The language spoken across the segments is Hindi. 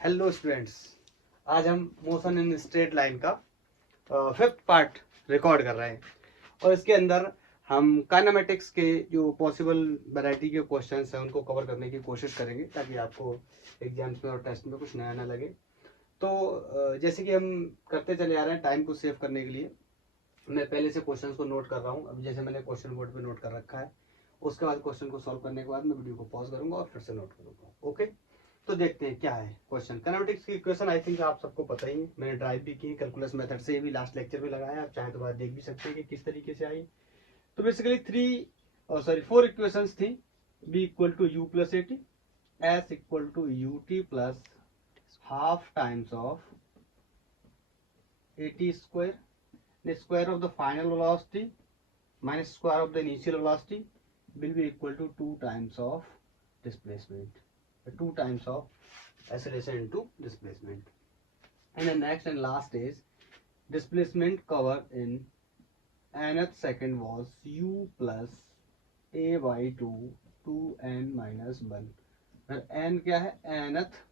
हेलो स्टूडेंट्स, आज हम मोशन इन स्ट्रेट लाइन का फिफ्थ पार्ट रिकॉर्ड कर रहे हैं और इसके अंदर हम काइनेमेटिक्स के जो पॉसिबल वैरायटी के क्वेश्चंस हैं उनको कवर करने की कोशिश करेंगे ताकि आपको एग्जाम्स में और टेस्ट में कुछ नया ना लगे। तो जैसे कि हम करते चले आ रहे हैं टाइम को सेव करने के लिए, मैं पहले से क्वेश्चंस को नोट कर रहा हूँ। अभी जैसे मैंने क्वेश्चन बोर्ड पे नोट कर रखा है, उसके बाद क्वेश्चन को सॉल्व करने के बाद मैं वीडियो को पॉज करूंगा और फिर से नोट करूंगा। ओके, तो देखते हैं क्या है क्वेश्चन। काइनेमेटिक्स की इक्वेशन आई थिंक आप सबको पता ही है, मैंने ड्राइव भी की, कैलकुलस मेथड से भी लास्ट लेक्चर में लगाया, आप चाहे तो बाद देख भी सकते हैं कि किस तरीके से आई। तो बेसिकली फोर इक्वेशंस थी। V equal to u plus a t, s equal to u t plus half times of a t square, the square of the final velocity minus square of the initial velocity will be equal to 2 times of displacement, 2 times of acceleration into displacement. And the next and last is displacement cover in nth second was u plus a by 2 2n minus 1, और n क्या है, nth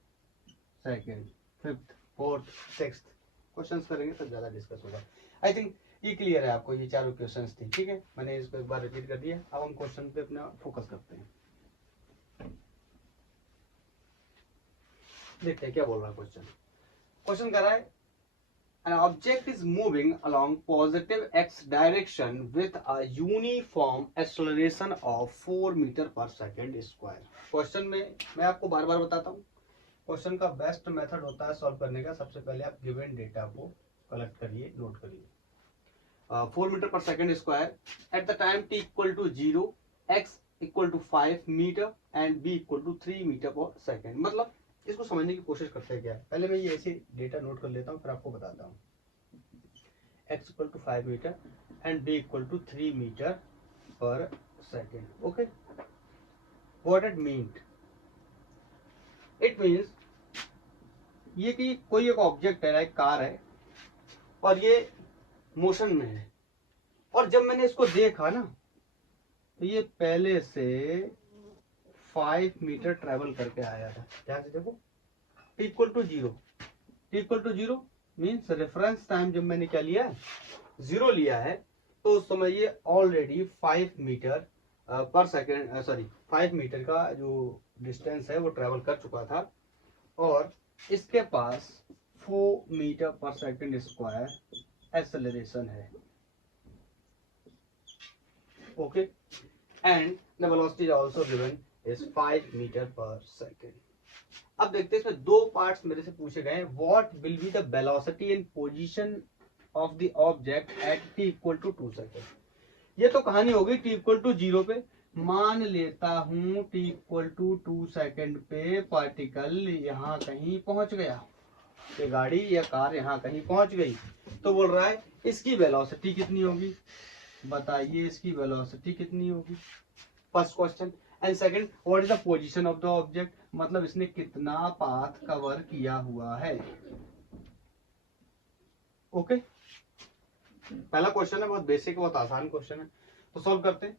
second, fifth, fourth, sixth questions करेंगे तो ज्यादा डिस्कस होगा। आई थिंक ये क्लियर है आपको, ये चारों क्वेश्चंस थी। ठीक है, मैंने इसको एक बार रिपीट कर दिया। अब हम क्वेश्चन पे अपना फोकस करते हैं, देखते हैं क्या बोल रहा है क्वेश्चन। क्वेश्चन कर रहा है an object is moving along positive x direction with a uniform acceleration of 4 metre per second square. Question में मैं आपको बार बार बताता हूँ, क्वेश्चन का बेस्ट मेथड होता है सॉल्व करने का। सबसे पहले आप गिवन डेटा को कलेक्ट करिए, नोट करिए। 4 metre per second square at the time t equal to 0, x equal to 5 metre and b equal to 3 metre per second. मतलब इसको समझने की कोशिश करते हैं क्या है। पहले मैं ये ऐसे डेटा नोट कर लेता हूँ, फिर आपको बताता हूँ। x equal to 5 metre and b equal to 3 metre per second. Okay, what it mean? It means ये कि कोई एक ऑब्जेक्ट है, एक कार है, और ये मोशन में है, और जब मैंने इसको देखा ना तो ये पहले से 5 मीटर ट्रेवल करके आया था। ध्यान से देखो, t equal to 0, t equal to 0 means reference time जब मैंने क्या लिया है, 0 लिया है, तो उस समय ये already 5 metre per second, sorry 5 metre का जो डिस्टेंस है वो ट्रेवल कर चुका था, और इसके पास 4 metre per second square acceleration है। Okay, and the velocity is also given is 5 metre per second. अब देखते हैं, इसमें दो पार्ट्स मेरे से पूछे गए हैं। What will be the velocity and position of the object at t equal to 2 second. ये तो कहानी होगी t इक्वल टू 0 पे। मान लेता हूं t इक्वल टू 2 सेकेंड पे पार्टिकल यहाँ कहीं पहुंच गया, ये गाड़ी या कार यहाँ कहीं पहुंच गई, तो बोल रहा है इसकी वेलोसिटी कितनी होगी, बताइए इसकी वेलोसिटी कितनी होगी, first question. And second, what is the position of the object, मतलब इसने कितना पाथ कवर किया हुआ है। ओके, पहला क्वेश्चन है, बहुत बेसिक, बहुत आसान क्वेश्चन है, तो सॉल्व करते हैं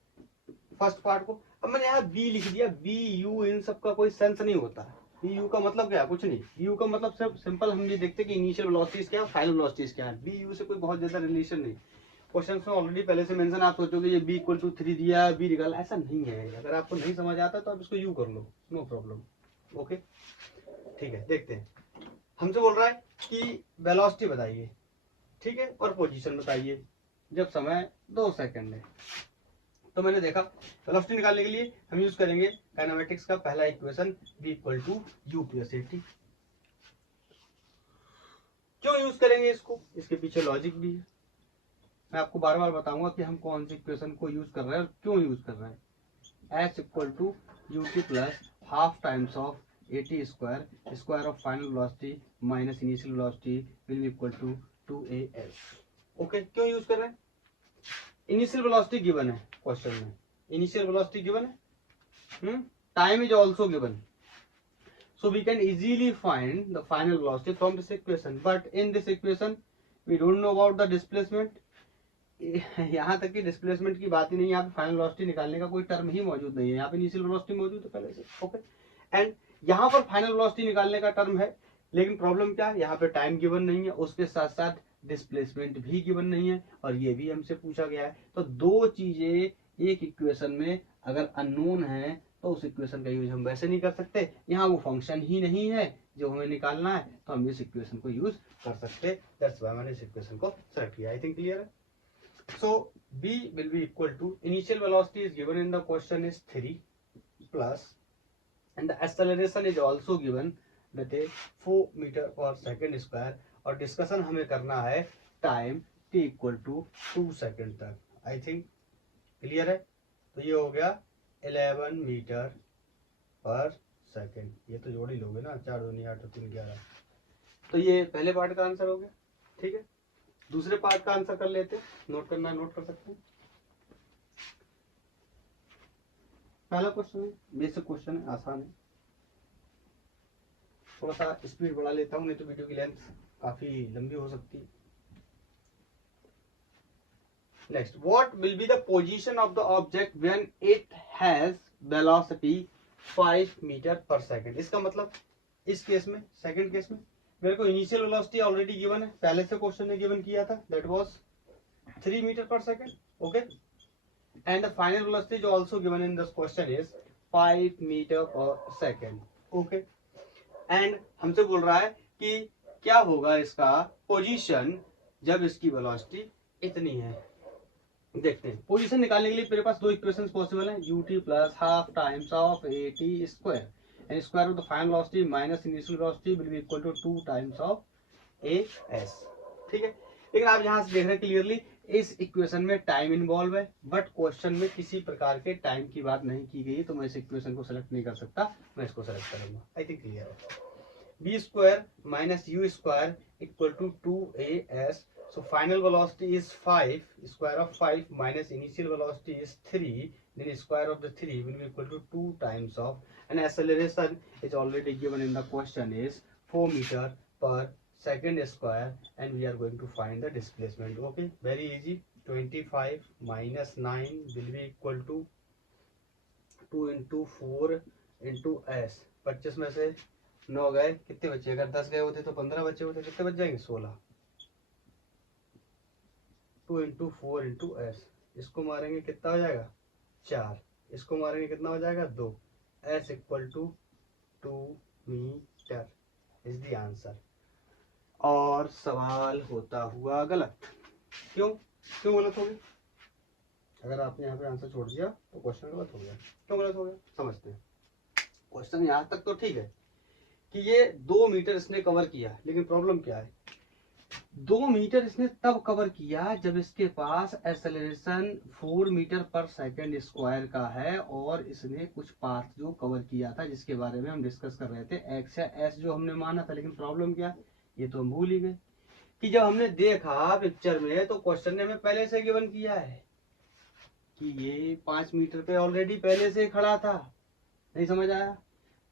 फर्स्ट पार्ट को। अब मैंने यहाँ बी लिख दिया, बी यू, इन सब का कोई सेंस नहीं होता। बी यू का मतलब क्या है, कुछ नहीं। बी यू का मतलब सिर्फ सिंपल हम ये देखते हैं कि इनिशियल वेलोसिटीज क्या है, फाइनल वेलोसिटीज क्या है। बी यू से कोई बहुत ज्यादा रिलेशन नहीं। क्वेश्चन में ऑलरेडी पहले से मेंशन, आप सोचोगे ये बी इक्वल टू 3 दिया, बी निकाला, ऐसा नहीं है। अगर आपको नहीं समझ आता तो आप इसको यू कर लो, नो प्रॉब्लम। ओके, ठीक है, देखते हैं। हमसे बोल रहा है कि वेलोसिटी बताइए, ठीक है, और पोजीशन बताइए जब समय 2 सेकंड है। तो मैंने देखा वेलोसिटी निकालने के लिए हम यूज करेंगे काइनेमेटिक्स का पहला equation, v equal to u plus a t. क्यों यूज करेंगे इसको, इसके पीछे लॉजिक भी है। मैं आपको बार बार बताऊंगा कि हम कौन सी इक्वेशन को यूज कर रहे हैं और क्यों यूज कर रहे हैं। h equal to u t plus half times of a t square, square of final velocity minus initial velocity will be equal to 2as। Okay, क्यों यूज कर रहे हैं, इनिशियल वेलोसिटी गिवन है क्वेश्चन में, इनिशियल वेलोसिटी गिवन है, time is also given, so we can easily find the final velocity from this equation, but in this equation we don't know about the displacement। यहाँ तक कि डिस्प्लेसमेंट की बात ही नहीं, यहाँ पे फाइनल वेलोसिटी निकालने का कोई टर्म ही मौजूद नहीं है। यहाँ पे इनिशियल वेलोसिटी मौजूद है पहले से। ओके, एंड यहाँ पर फाइनल वेलोसिटी निकालने का टर्म है लेकिन प्रॉब्लम क्या है, यहाँ पे टाइम गिवन नहीं है, उसके साथ साथ डिस्प्लेसमेंट भी गिवन नहीं है, और ये भी हमसे पूछा गया है। तो दो चीजें एक इक्वेशन में अगर अननोन है तो उस इक्वेशन का यूज हम वैसे नहीं कर सकते, यहाँ वो फंक्शन ही नहीं है जो हमें निकालना है, तो हम इस इक्वेशन को यूज कर सकते। दैट्स व्हाई मैंने इस इक्वेशन को सेलेक्ट किया। आई थिंक क्लियर है। So B will be equal to initial velocity is given in the question is 3 plus and the acceleration is also given that is 4 meter per second square और डिस्कशन हमें करना है time t equal to 2 second तक। आई थिंक क्लियर है। तो ये हो गया 11 मीटर पर सेकेंड। ये तो जोड़ ही लोगे ना, 4 दूनी 8 3 11। तो ये पहले पार्ट का आंसर हो गया। ठीक है, दूसरे पार्ट का आंसर कर लेते हैं। नोट करना नोट कर सकते हैं। पहला क्वेश्चन है, बेसिक क्वेश्चन है, आसान है। थोड़ा सा स्पीड बढ़ा लेता हूँ, नहीं तो वीडियो की लेंथ काफी लंबी हो सकती है। Next, what will be the position of the object when it has velocity 5 metre per second. इसका मतलब इस केस में, सेकंड केस में मेरे को इनिशियल वेलोसिटी ऑलरेडी गिवन है, पहले से क्वेश्चन ने गिवन किया था, that was 3 metre per second. Okay, and the final velocity जो also given in this question is 5 metre per second. Okay, and हमसे बोल रहा है कि क्या होगा इसका पोजीशन जब इसकी वेलोसिटी इतनी है। देखते हैं, पोजीशन निकालने के लिए मेरे पास दो इक्वेशंस पॉसिबल हैं, ut plus half times of at square and square of the final velocity minus initial velocity will be equal to 2 times of as। ठीक है, लेकिन आप यहां से देख रहे हैं क्लियरली इस इक्वेशन में टाइम इन्वॉल्व है, बट क्वेश्चन में किसी प्रकार के टाइम की बात नहीं की गई, तो मैं इस इक्वेशन को सेलेक्ट नहीं कर सकता, मैं इसको सेलेक्ट करूंगा। आई थिंक क्लियर है। b square minus u square equal to 2as, so final velocity is 5, square of 5 minus initial velocity is 3, then square of the 3 will be equal to 2 times of, and acceleration is already given in the question is 4 meter per second square, and we are going to find the displacement. Okay, very easy. 25 minus 9 will be equal to 2 into 4 into s। 25 में से 9 गए, कितने बचे? अगर 10 गए होते तो 15 बचे होते, कितने बच जाएंगे? 16। 2 into 4 into s, इसको मारेंगे कितना हो जाएगा? 4। इसको मारेंगे कितना हो जाएगा? 2। s equal to 2 metre is the answer. और सवाल होता हुआ गलत। क्यों गलत हो गया? अगर आपने यहाँ पे आंसर छोड़ दिया तो क्वेश्चन गलत हो गया। क्यों गलत हो गया समझते हैं। क्वेश्चन यहाँ तक तो ठीक है कि ये 2 मीटर इसने कवर किया, लेकिन प्रॉब्लम क्या है, 2 मीटर इसने तब कवर किया जब इसके पास acceleration 4 metre per second square का है, और इसने कुछ पाथ जो कवर किया था जिसके बारे में हम डिस्कस कर रहे थे, एक्स या एस जो हमने माना था। लेकिन प्रॉब्लम क्या, ये तो हम भूल ही गए कि जब हमने देखा पिक्चर में तो क्वेश्चन ने हमें पहले से गिवन किया है कि ये 5 मीटर पे ऑलरेडी पहले से खड़ा था। नहीं समझ आया?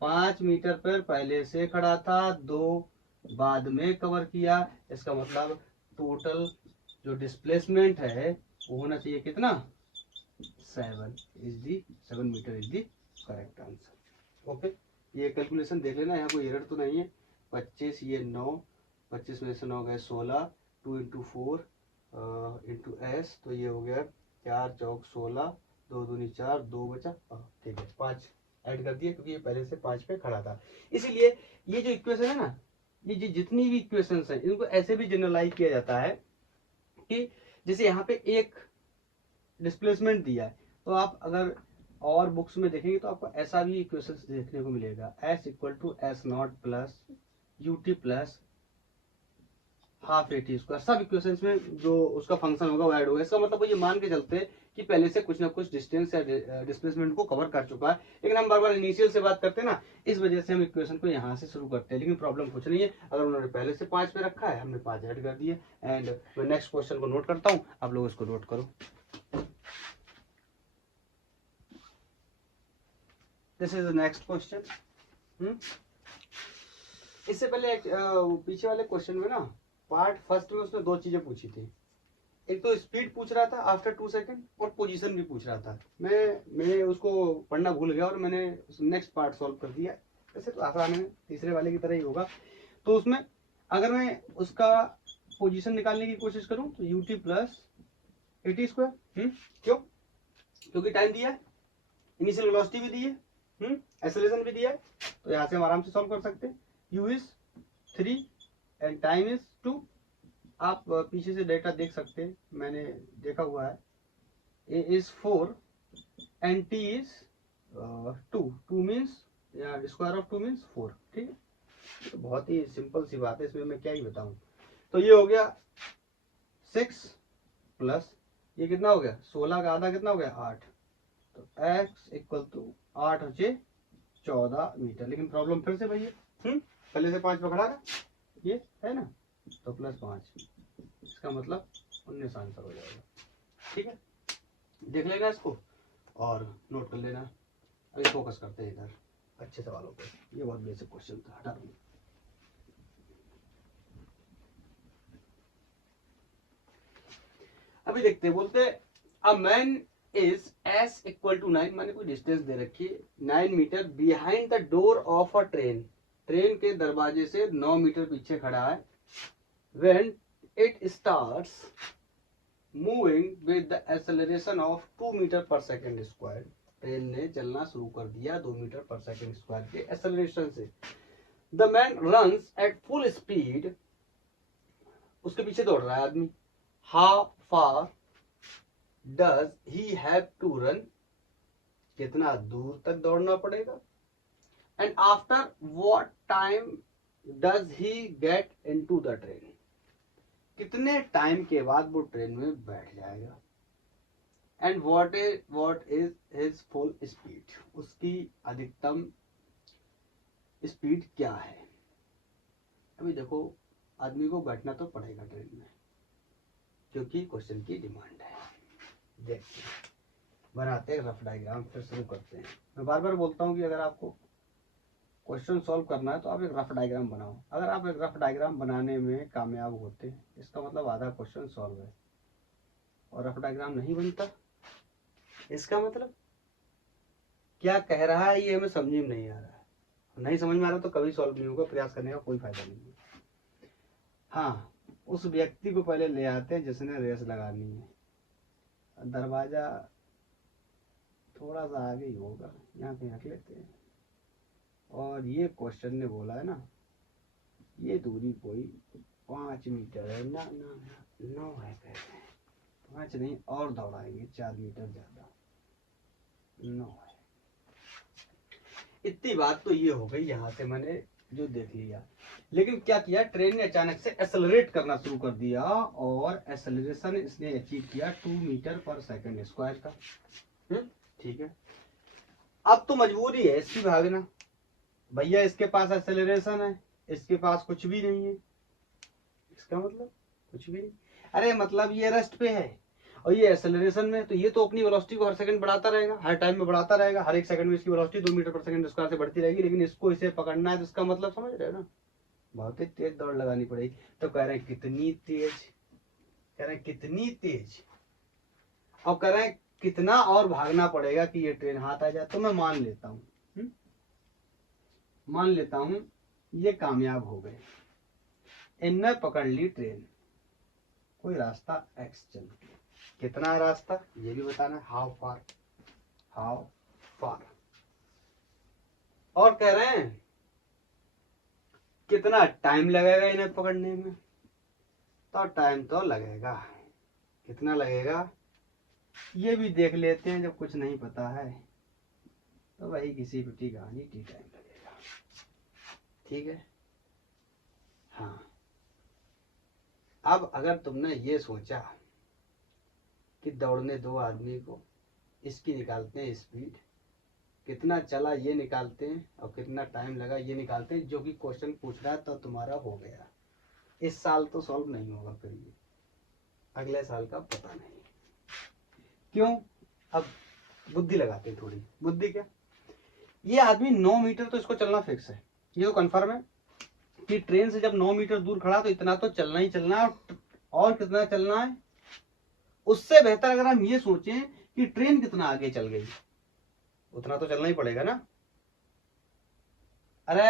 5 मीटर पर पहले से खड़ा था, 2 बाद में कवर किया। इसका मतलब टोटल जो डिस्प्लेसमेंट है वो होना चाहिए कितना? 7 metre is the correct answer. Okay, ये कैलकुलेशन देख लेना, यहाँ कोई एरर तो नहीं है। 25 ये 9, 25 में से 9 गए 16, 2 into 4 इंटू एस, तो ये हो गया 4 चौक 16, 2 दूनी 4, 2 बचा। ठीक है, 5 ऐड कर दिया क्योंकि ये पहले से 5 पे खड़ा था। इसीलिए ये जो इक्वेशन है ना, ये जितनी भी इक्वेशंस हैं इनको ऐसे भी जनरलाइज किया जाता है कि जैसे यहाँ पे एक डिस्प्लेसमेंट दिया है, तो आप अगर और बुक्स में देखेंगे तो आपको ऐसा भी इक्वेशंस देखने को मिलेगा, s equal to s naught plus ut plus half a t square. सब इक्वेशंस में जो उसका फंक्शन होगा वो ऐड होगा। इसका मतलब वो ये मान के चलते हैं कि पहले से कुछ ना कुछ डिस्टेंस या डिस्प्लेसमेंट को कवर कर चुका है। लेकिन हम बार बार इनिशियल से बात करते हैं ना, इस वजह से हम इक्वेशन को यहाँ से शुरू करते हैं। लेकिन प्रॉब्लम कुछ नहीं है, अगर उन्होंने पहले से 5 पे रखा है, हमने 5 ऐड कर दिए। एंड मैं नेक्स्ट क्वेश्चन को नोट करता हूँ, आप लोग इसको नोट करो। This is the next question. इससे पहले पीछे वाले क्वेश्चन में ना पार्ट फर्स्ट में उसने 2 चीजें पूछी थी। एक तो स्पीड पूछ रहा था आफ्टर 2 सेकेंड, और पोजीशन भी पूछ रहा था। मैं उसको पढ़ना भूल गया और मैंने नेक्स्ट पार्ट सॉल्व कर दिया। वैसे तो आसान है, तीसरे वाले की तरह ही होगा। तो उसमें अगर मैं उसका पोजीशन निकालने की कोशिश करूं तो ut प्लस एटी स्क्वायर। क्यों? क्योंकि टाइम दिया है, इनिशियल वेलोसिटी भी दी है, एक्सेलरेशन भी दिया है, तो यहाँ से हम आराम से सॉल्व कर सकते हैं। u is 3 and time is 2। आप पीछे से डेटा देख सकते हैं, मैंने देखा हुआ है। a is 4 and t is 2 means square of 2 means 4। ठीक है, तो बहुत ही सिंपल सी बात है, इसमें मैं क्या ही बताऊं। तो ये हो गया 6 प्लस ये कितना हो गया 16 का आधा कितना हो गया 8, तो x इक्वल टू 8 बचे 14 मीटर। लेकिन प्रॉब्लम फिर से वही है, पहले से 5 पकड़ा था ये है ना, तो प्लस 5, इसका मतलब 19 आंसर हो जाएगा। ठीक है, देख लेना इसको और नोट कर लेना। अभी फोकस करते हैं इधर अच्छे सवालों पे, ये बहुत बेसिक क्वेश्चन था, हटा दूँ। अभी देखते हैं, बोलते a man is s equal to 9, माने कोई डिस्टेंस दे रखी है 9 metre behind the door of a train, train के दरवाजे से 9 मीटर पीछे खड़ा है। When it starts moving with the acceleration of 2 metre per second square, train ने चलना शुरू कर दिया 2 मीटर पर सेकेंड स्क्वायर के एक्सेलरेशन से। The man runs at full speed, उसके पीछे दौड़ रहा है आदमी। How far does he have to run, कितना दूर तक दौड़ना पड़ेगा। And after what time does he get into the train, कितने टाइम के बाद वो ट्रेन में बैठ जाएगा। And what is his full speed, उसकी अधिकतम स्पीड क्या है। अभी देखो, आदमी को बैठना तो पड़ेगा ट्रेन में, क्योंकि क्वेश्चन की डिमांड है। देखते हैं, बनाते हैं रफ डायग्राम, फिर शुरू करते हैं। मैं बार बार बोलता हूँ कि अगर आपको क्वेश्चन सॉल्व करना है तो आप एक रफ डायग्राम बनाओ। अगर आप एक रफ डायग्राम बनाने में कामयाब होते हैं, इसका मतलब आधा क्वेश्चन सॉल्व है। और रफ डायग्राम नहीं बनता, इसका मतलब क्या कह रहा है ये हमें समझ में नहीं आ रहा है। नहीं समझ में आ रहा तो कभी सॉल्व नहीं होगा, प्रयास करने का कोई फायदा नहीं है। हाँ, उस व्यक्ति को पहले ले आते हैं जिसने रेस लगानी है। दरवाजा थोड़ा सा आगे ही होगा, यहाँ पे रख लेते हैं। और ये क्वेश्चन ने बोला है ना, ये दूरी कोई 5 मीटर है ना, 9 है कहते हैं, 5 नहीं और दौड़ाएंगे 4 मीटर ज्यादा, 9 है। इतनी बात तो ये हो गई, यहाँ से मैंने जो देख लिया। लेकिन क्या किया, ट्रेन ने अचानक से एक्सेलरेट करना शुरू कर दिया और एक्सेलरेशन इसने अचीव किया 2 मीटर पर सेकंड स्क्वायर का। ठीक है, अब तो मजबूरी है इसकी भागना। भैया इसके पास एक्सेलरेशन है, इसके पास कुछ भी नहीं है। इसका मतलब कुछ भी नहीं, अरे मतलब ये रेस्ट पे है और ये एक्सेलरेशन में, तो ये तो अपनी वेलोसिटी को हर सेकंड बढ़ाता रहेगा, हर टाइम में बढ़ाता रहेगा, हर एक सेकंड में इसकी वेलोसिटी 2 मीटर पर सेकंड स्क्वायर से बढ़ती रहेगी। लेकिन इसको इसे पकड़ना है, तो इसका मतलब समझ रहे हो ना, बहुत ही तेज दौड़ लगानी पड़ेगी। तो कह रहे हैं कितनी तेज, कह रहे हैं कितनी तेज, और कह रहे हैं कितना और भागना पड़ेगा कि ये ट्रेन हाथ आ जाए। तो मैं मान लेता हूँ, मान लेता हूं ये कामयाब हो गए, इनने पकड़ ली ट्रेन, कोई रास्ता एक्स चल के, कितना रास्ता ये भी बताना, हाउ फार, हाउ फार। और कह रहे हैं कितना टाइम लगेगा इन्हें पकड़ने में, तो टाइम तो लगेगा, कितना लगेगा ये भी देख लेते हैं। जब कुछ नहीं पता है तो वही किसी पिटी कहानी, टी टाइम लगेगा। ठीक है, हाँ। अब अगर तुमने ये सोचा कि दौड़ने दो आदमी को, इसकी निकालते हैं स्पीड, कितना चला ये निकालते हैं और कितना टाइम लगा ये निकालते हैं, जो कि क्वेश्चन पूछ रहा है तो तुम्हारा हो गया। इस साल तो सॉल्व नहीं होगा, फिर ये अगले साल का पता नहीं क्यों। अब बुद्धि लगाते हैं थोड़ी। बुद्धि क्या, ये आदमी 9 मीटर तो इसको चलना फिक्स है, ये तो कन्फर्म है कि ट्रेन से जब 9 मीटर दूर खड़ा तो इतना तो चलना ही चलना है। और कितना चलना है, उससे बेहतर अगर हम ये सोचें कि ट्रेन कितना आगे चल गई, उतना तो चलना ही पड़ेगा ना। अरे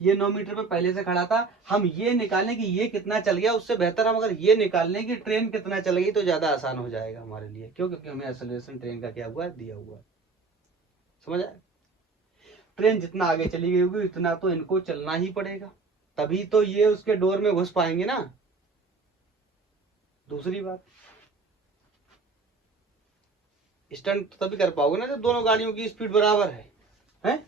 ये 9 मीटर पे पहले से खड़ा था, हम ये निकालें कि ये कितना चल गया, उससे बेहतर हम अगर ये निकाल लें कि ट्रेन कितना चल गई तो ज्यादा आसान हो जाएगा हमारे लिए। क्यों? क्योंकि हमें एक्सेलरेशन ट्रेन का क्या हुआ है, दिया हुआ है। समझ आया? ट्रेन जितना आगे चली गई होगी उतना तो इनको चलना ही पड़ेगा, तभी तो ये उसके डोर में घुस पाएंगे ना। दूसरी बात, स्टंट तभी कर पाओगे ना जब दोनों गाड़ियों की स्पीड बराबर है, हैं?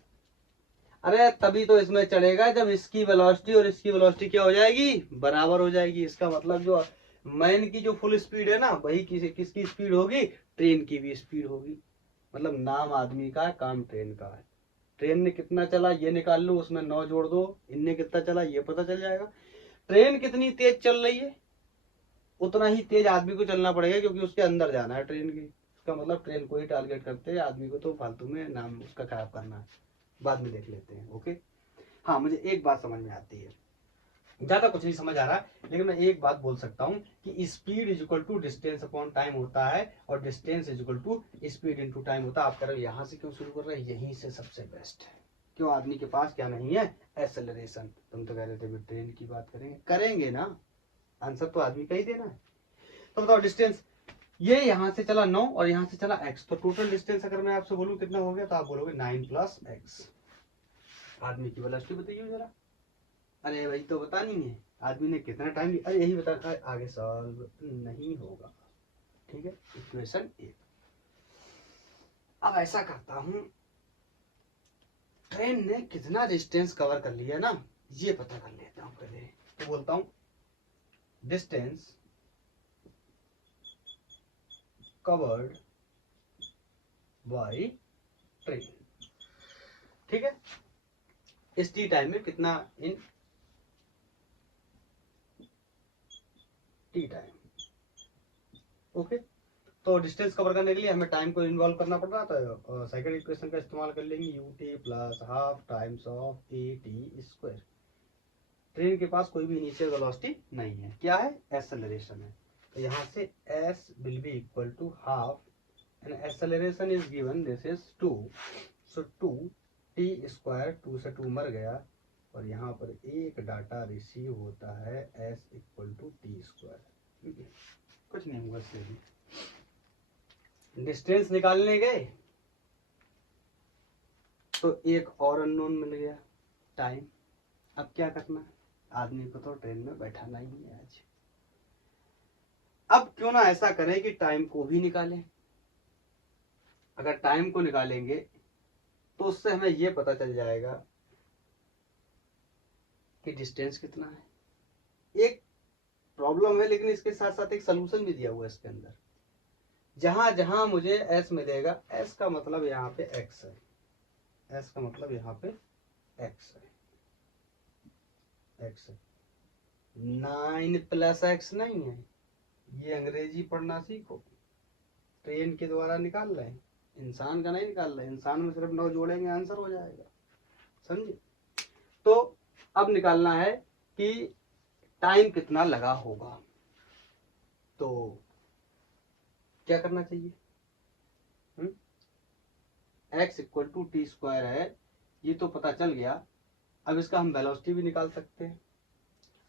अरे तभी तो इसमें चढ़ेगा जब इसकी वेलोसिटी और इसकी वेलोसिटी क्या हो जाएगी, बराबर हो जाएगी। इसका मतलब जो मैन की जो फुल स्पीड है ना, वही किसकी स्पीड होगी, ट्रेन की भी स्पीड होगी। मतलब नाम आदमी का है, काम ट्रेन का है। ट्रेन ने कितना चला ये निकाल लो, उसमें 9 जोड़ दो, इनने कितना चला ये पता चल जाएगा। ट्रेन कितनी तेज चल रही है उतना ही तेज आदमी को चलना पड़ेगा, क्योंकि उसके अंदर जाना है ट्रेन की। इसका मतलब ट्रेन को ही टारगेट करते हैं, आदमी को तो फालतू में नाम उसका खराब करना है, बाद में देख लेते हैं। ओके। हाँ, मुझे एक बात समझ में आती है, ज्यादा कुछ नहीं समझ आ रहा, लेकिन मैं एक बात बोल सकता हूँ कि speed is equal to distance upon time होता है, और distance is equal to speed into time होता है। आप कह रहे हो यहाँ से क्यों शुरू कर रहे हैं, यहीं से सबसे बेस्ट है। क्यों? आदमी के पास क्या नहीं है, एक्सेलरेशन। तुम तो कह रहे थे ट्रेन की बात करेंगे ना, आंसर तो आदमी का ही देना है। तो बताओ डिस्टेंस, ये यहाँ से चला 9 और यहाँ से चला x, तो टोटल डिस्टेंस अगर मैं आपसे बोलूं कितना हो गया, तो आप बोलोगे 9 प्लस x। आदमी की वेलोसिटी बताइए जरा। अरे भाई तो बतानी है, आदमी ने कितना टाइम लिया, अरे यही बता, आगे सॉल्व नहीं होगा। ठीक है, इक्वेशन 1। अब ऐसा करता हूं, ट्रेन ने कितना डिस्टेंस कवर कर लिया ना, ये पता कर लेता हूं पहले। तो बोलता हूं डिस्टेंस कवर्ड बाय ट्रेन। ठीक है, इस टी टाइम में कितना इन टी टाइम। ओके, तो डिस्टेंस कवर करने के लिए हमें टाइम को इन्वॉल्व करना पड़ रहा था, सेकंड इक्वेशन का इस्तेमाल कर लेंगे, you t plus half times of a t square. Train के पास कोई भी इनिशियल वेलोसिटी नहीं है, क्या है, एक्सेलरेशन है। तो यहाँ से s will be equal to half, and acceleration is given, this is 2, so 2 t square, 2 से 2 मर गया, और यहाँ पर एक डाटा रिसीव होता है s equal to t square. कुछ नहीं हुआ इससे भी। डिस्टेंस निकालने गए तो एक और अननोन मिल गया, टाइम। अब क्या करना है, आदमी को तो ट्रेन में बैठाना ही है आज। अब क्यों ना ऐसा करें कि टाइम को भी निकालें। अगर टाइम को निकालेंगे तो उससे हमें यह पता चल जाएगा कि डिस्टेंस कितना है। एक प्रॉब्लम है, लेकिन इसके साथ साथ एक सलूशन भी दिया हुआ है इसके अंदर। जहां जहां मुझे s मिलेगा, s का मतलब यहाँ पे x है, s का मतलब यहाँ पे x है, x है। 9 प्लस x नहीं है, ये अंग्रेजी पढ़ना सीखो। ट्रेन के द्वारा निकाल रहे हैं, इंसान का नहीं निकाल रहे। इंसान में सिर्फ 9 जोड़ेंगे आंसर हो जाएगा, समझे। तो अब निकालना है कि टाइम कितना लगा होगा। तो क्या करना चाहिए, x equal to t square है, ये तो पता चल गया। अब इसका हम वेलोसिटी भी निकाल सकते हैं।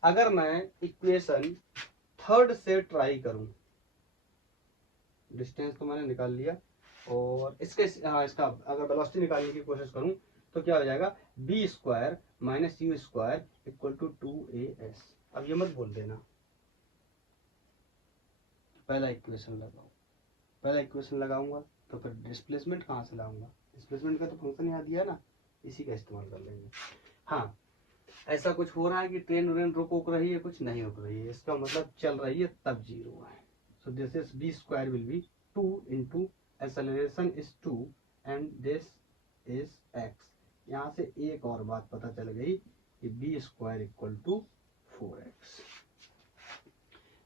अगर मैं इक्वेशन थर्ड से ट्राई करूं, डिस्टेंस तो मैंने निकाल लिया, और इसके इसका अगर वेलोसिटी निकालने की कोशिश करूं तो क्या हो जाएगा, v square minus u square equal to 2as। अब ये मत बोल देना पहला इक्वेशन लगाओ, पहला इक्वेशन लगाऊंगा तो फिर डिस्प्लेसमेंट कहाँ से लाऊंगा, डिस्प्लेसमेंट का तो फंक्शन यहाँ दिया ना, इसी का इस्तेमाल कर लेंगे। हाँ, ऐसा कुछ हो रहा है कि ट्रेन व्रेन रुक रही है, कुछ नहीं रुक रही है, इसका मतलब चल रही है तब जीरो है। So this is v square will be 2 into acceleration is 2 and this is x। यहाँ से एक और बात पता चल गई कि B square equal to 4x।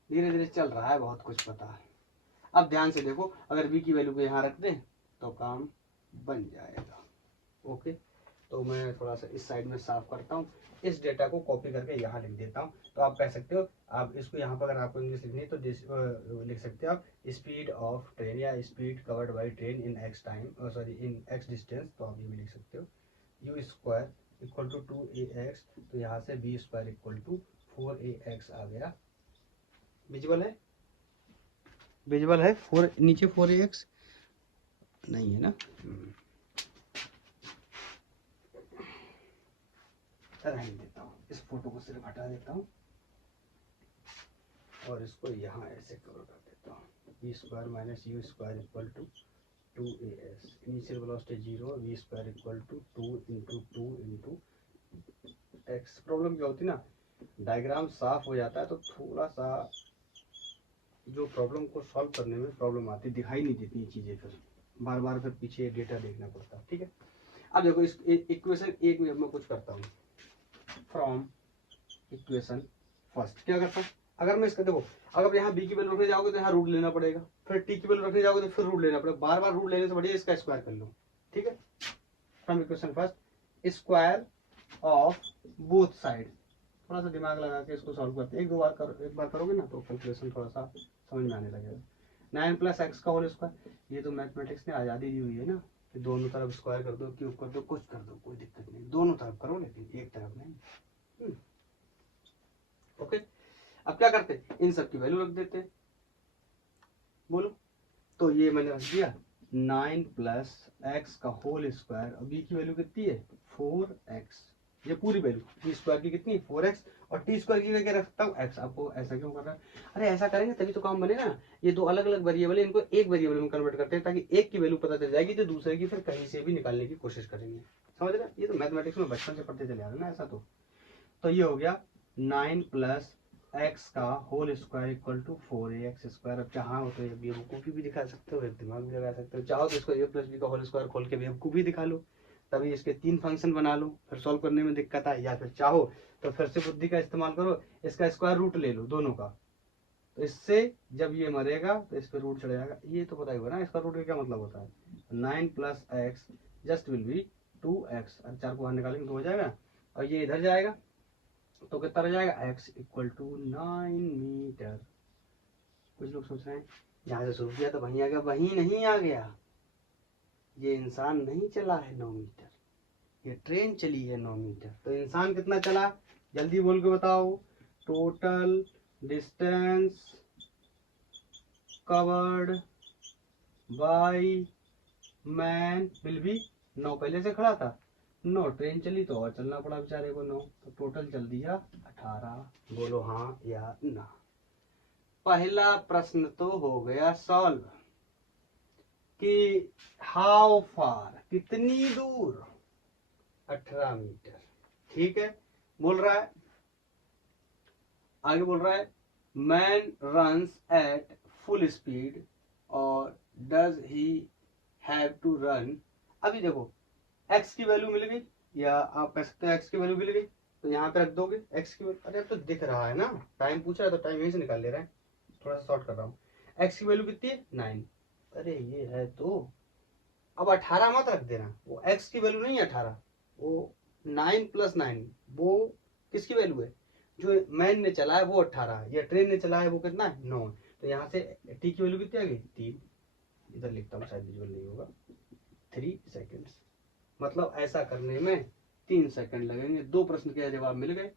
धीरे धीरे चल रहा है, बहुत कुछ पता है। अब ध्यान से देखो, अगर b की वैल्यू को यहाँ रख दें तो काम बन जाएगा। ओके, तो मैं थोड़ा सा इस साइड में साफ करता हूँ, इस डेटा को कॉपी करके यहाँ लिख देता हूँ। तो आप कह सकते हो, आप इसको यहाँ पर अगर आपको इंग्लिश लिखनी है तो लिख सकते हो आप स्पीड ऑफ ट्रेन या speed covered by train in x time, sorry in x distance, तो आप ये भी लिख सकते हो। You square equal to 2ax, तो यहाँ से v square equal to 4ax आ गया। विजिबल है, विजिबल है। 4 नीचे 4ax नहीं है ना, रहने देता हूँ, इस फोटो को सिर्फ हटा देता हूँ और इसको यहाँ ऐसे कवर कर देता हूँ। V square minus u square equal to 2as, initial velocity 0, v square equal to 2 into x. Problem क्या होती है ना, डायग्राम साफ हो जाता है तो थोड़ा सा जो प्रॉब्लम को सॉल्व करने में प्रॉब्लम आती, दिखाई नहीं देती ये चीज़ें, फिर बार बार फिर पीछे डेटा देखना पड़ता है। ठीक है, अब देखो इस इक्वेशन एक में मैं कुछ करता हूँ। फ्रॉम इक्वेशन फर्स्ट क्या करता हूँ, अगर मैं इसका देखो, अगर यहाँ बी की वैल्यू रखने जाओगे तो यहाँ रूट लेना पड़ेगा, फिर टी की वैल्यू रखने जाओगे तो फिर रूट लेना पड़ेगा, बार बार रूट लेने से बढ़िया इसका स्क्वायर कर लो। ठीक है, from equation first square of both side, थोड़ा सा दिमाग लगा के इसको सॉल्व करते हैं। एक बार करोगे ना तो कैलकुलेशन थोड़ा सा समझ में आने लगेगा। 9 प्लस एक्स का होल स्क्वायर, ये तो मैथमेटिक्स ने आज़ादी दी हुई है ना कि दोनों तरफ स्क्वायर कर दो, क्यूब कर दो, कुछ कर दो, कोई दिक्कत नहीं, दोनों तरफ करो लेकिन एक तरफ नहीं। ओके, अब क्या करते, इन सब की वैल्यू रख देते, बोलो। तो ये मैंने रख दिया 9 प्लस एक्स का होल स्क्वायर, और बी की वैल्यू कितनी है 4x, ये पूरी वैल्यू, टी स्क्वायर की कितनी 4x, और टी स्क्वायर की क्या रखता हूँ x। आपको ऐसा क्यों कर रहा है, अरे ऐसा करेंगे तभी तो काम बनेगा ना। ये दो अलग अलग वेरिएबल है, इनको एक वेरिएबल में कन्वर्ट करते हैं ताकि एक की वैल्यू पता चल जाएगी तो दूसरे की फिर कहीं से भी निकालने की कोशिश करेंगे। समझ रहे, ये तो मैथमेटिक्स में बचपन से पढ़ते चले आ रहे ना ऐसा। तो ये हो गया 9 प्लस एक्स का whole square equal to 4ax square. अब चाहो तो ये बेवकूफ़ी भी दिखा सकते हो, एक दिमाग भी लगा सकते हो, चाहो तो इसको a प्लस बी का होल स्क्वायर खोल के बेवकूफ़ी दिखा लो, तभी इसके 3 फंक्शन बना लो, फिर सॉल्व करने में दिक्कत आए। या फिर चाहो तो फिर से बुद्धि का इस्तेमाल करो, इसका स्क्वायर रूट ले लो दोनों का, तो इससे जब ये मरेगा तो इस पर रूट चढ़ जाएगा। ये तो पता ही होगा ना इसका रूट का क्या मतलब होता है। 9 plus x just will be 2x, और 4 को बाहर निकालेंगे तो हो जाएगा, और ये इधर जाएगा तो कितना रह जाएगा x इक्वल टू 9 मीटर। कुछ लोग सोच रहे हैं यहाँ से शुरू किया तो वहीं आ गया, वहीं नहीं आ गया, ये इंसान नहीं चला है 9 मीटर, ये ट्रेन चली है 9 मीटर। तो इंसान कितना चला, जल्दी बोल के बताओ। Total distance covered by man will be 9, पहले से खड़ा था 9, ट्रेन चली तो और चलना पड़ा बेचारे को 9, तो टोटल चल दिया 18। बोलो हाँ या ना। पहला प्रश्न तो हो गया सॉल्व कि हाउ फार, कितनी दूर, 18 मीटर। ठीक है, बोल रहा है आगे, बोल रहा है man runs at full speed और does he have to run. अभी देखो x की वैल्यू मिल गई, या आप कह सकते हैं x की वैल्यू मिल गई, तो यहाँ पे रख दोगे x की वैल्यू। अरे अब तो दिख रहा है ना, टाइम पूछा है तो टाइम यहीं से निकाल ले रहे हैं, थोड़ा सा शॉर्ट कर रहा हूँ। x की वैल्यू कितनी है 9, अरे ये है तो अब 18 मत रख देना, वो x की वैल्यू नहीं है 18, वो 9 प्लस 9, वो किसकी वैल्यू है, जो मैन ने चला है वो 18 है, या ट्रेन ने चला है वो कितना है 9। तो यहाँ से t की वैल्यू कितनी आ गई 3, इधर लिखता हूँ शायद विजुअल नहीं होगा, 3 सेकेंड्स। मतलब ऐसा करने में 3 सेकंड लगेंगे। 2 प्रश्न के जवाब मिल गए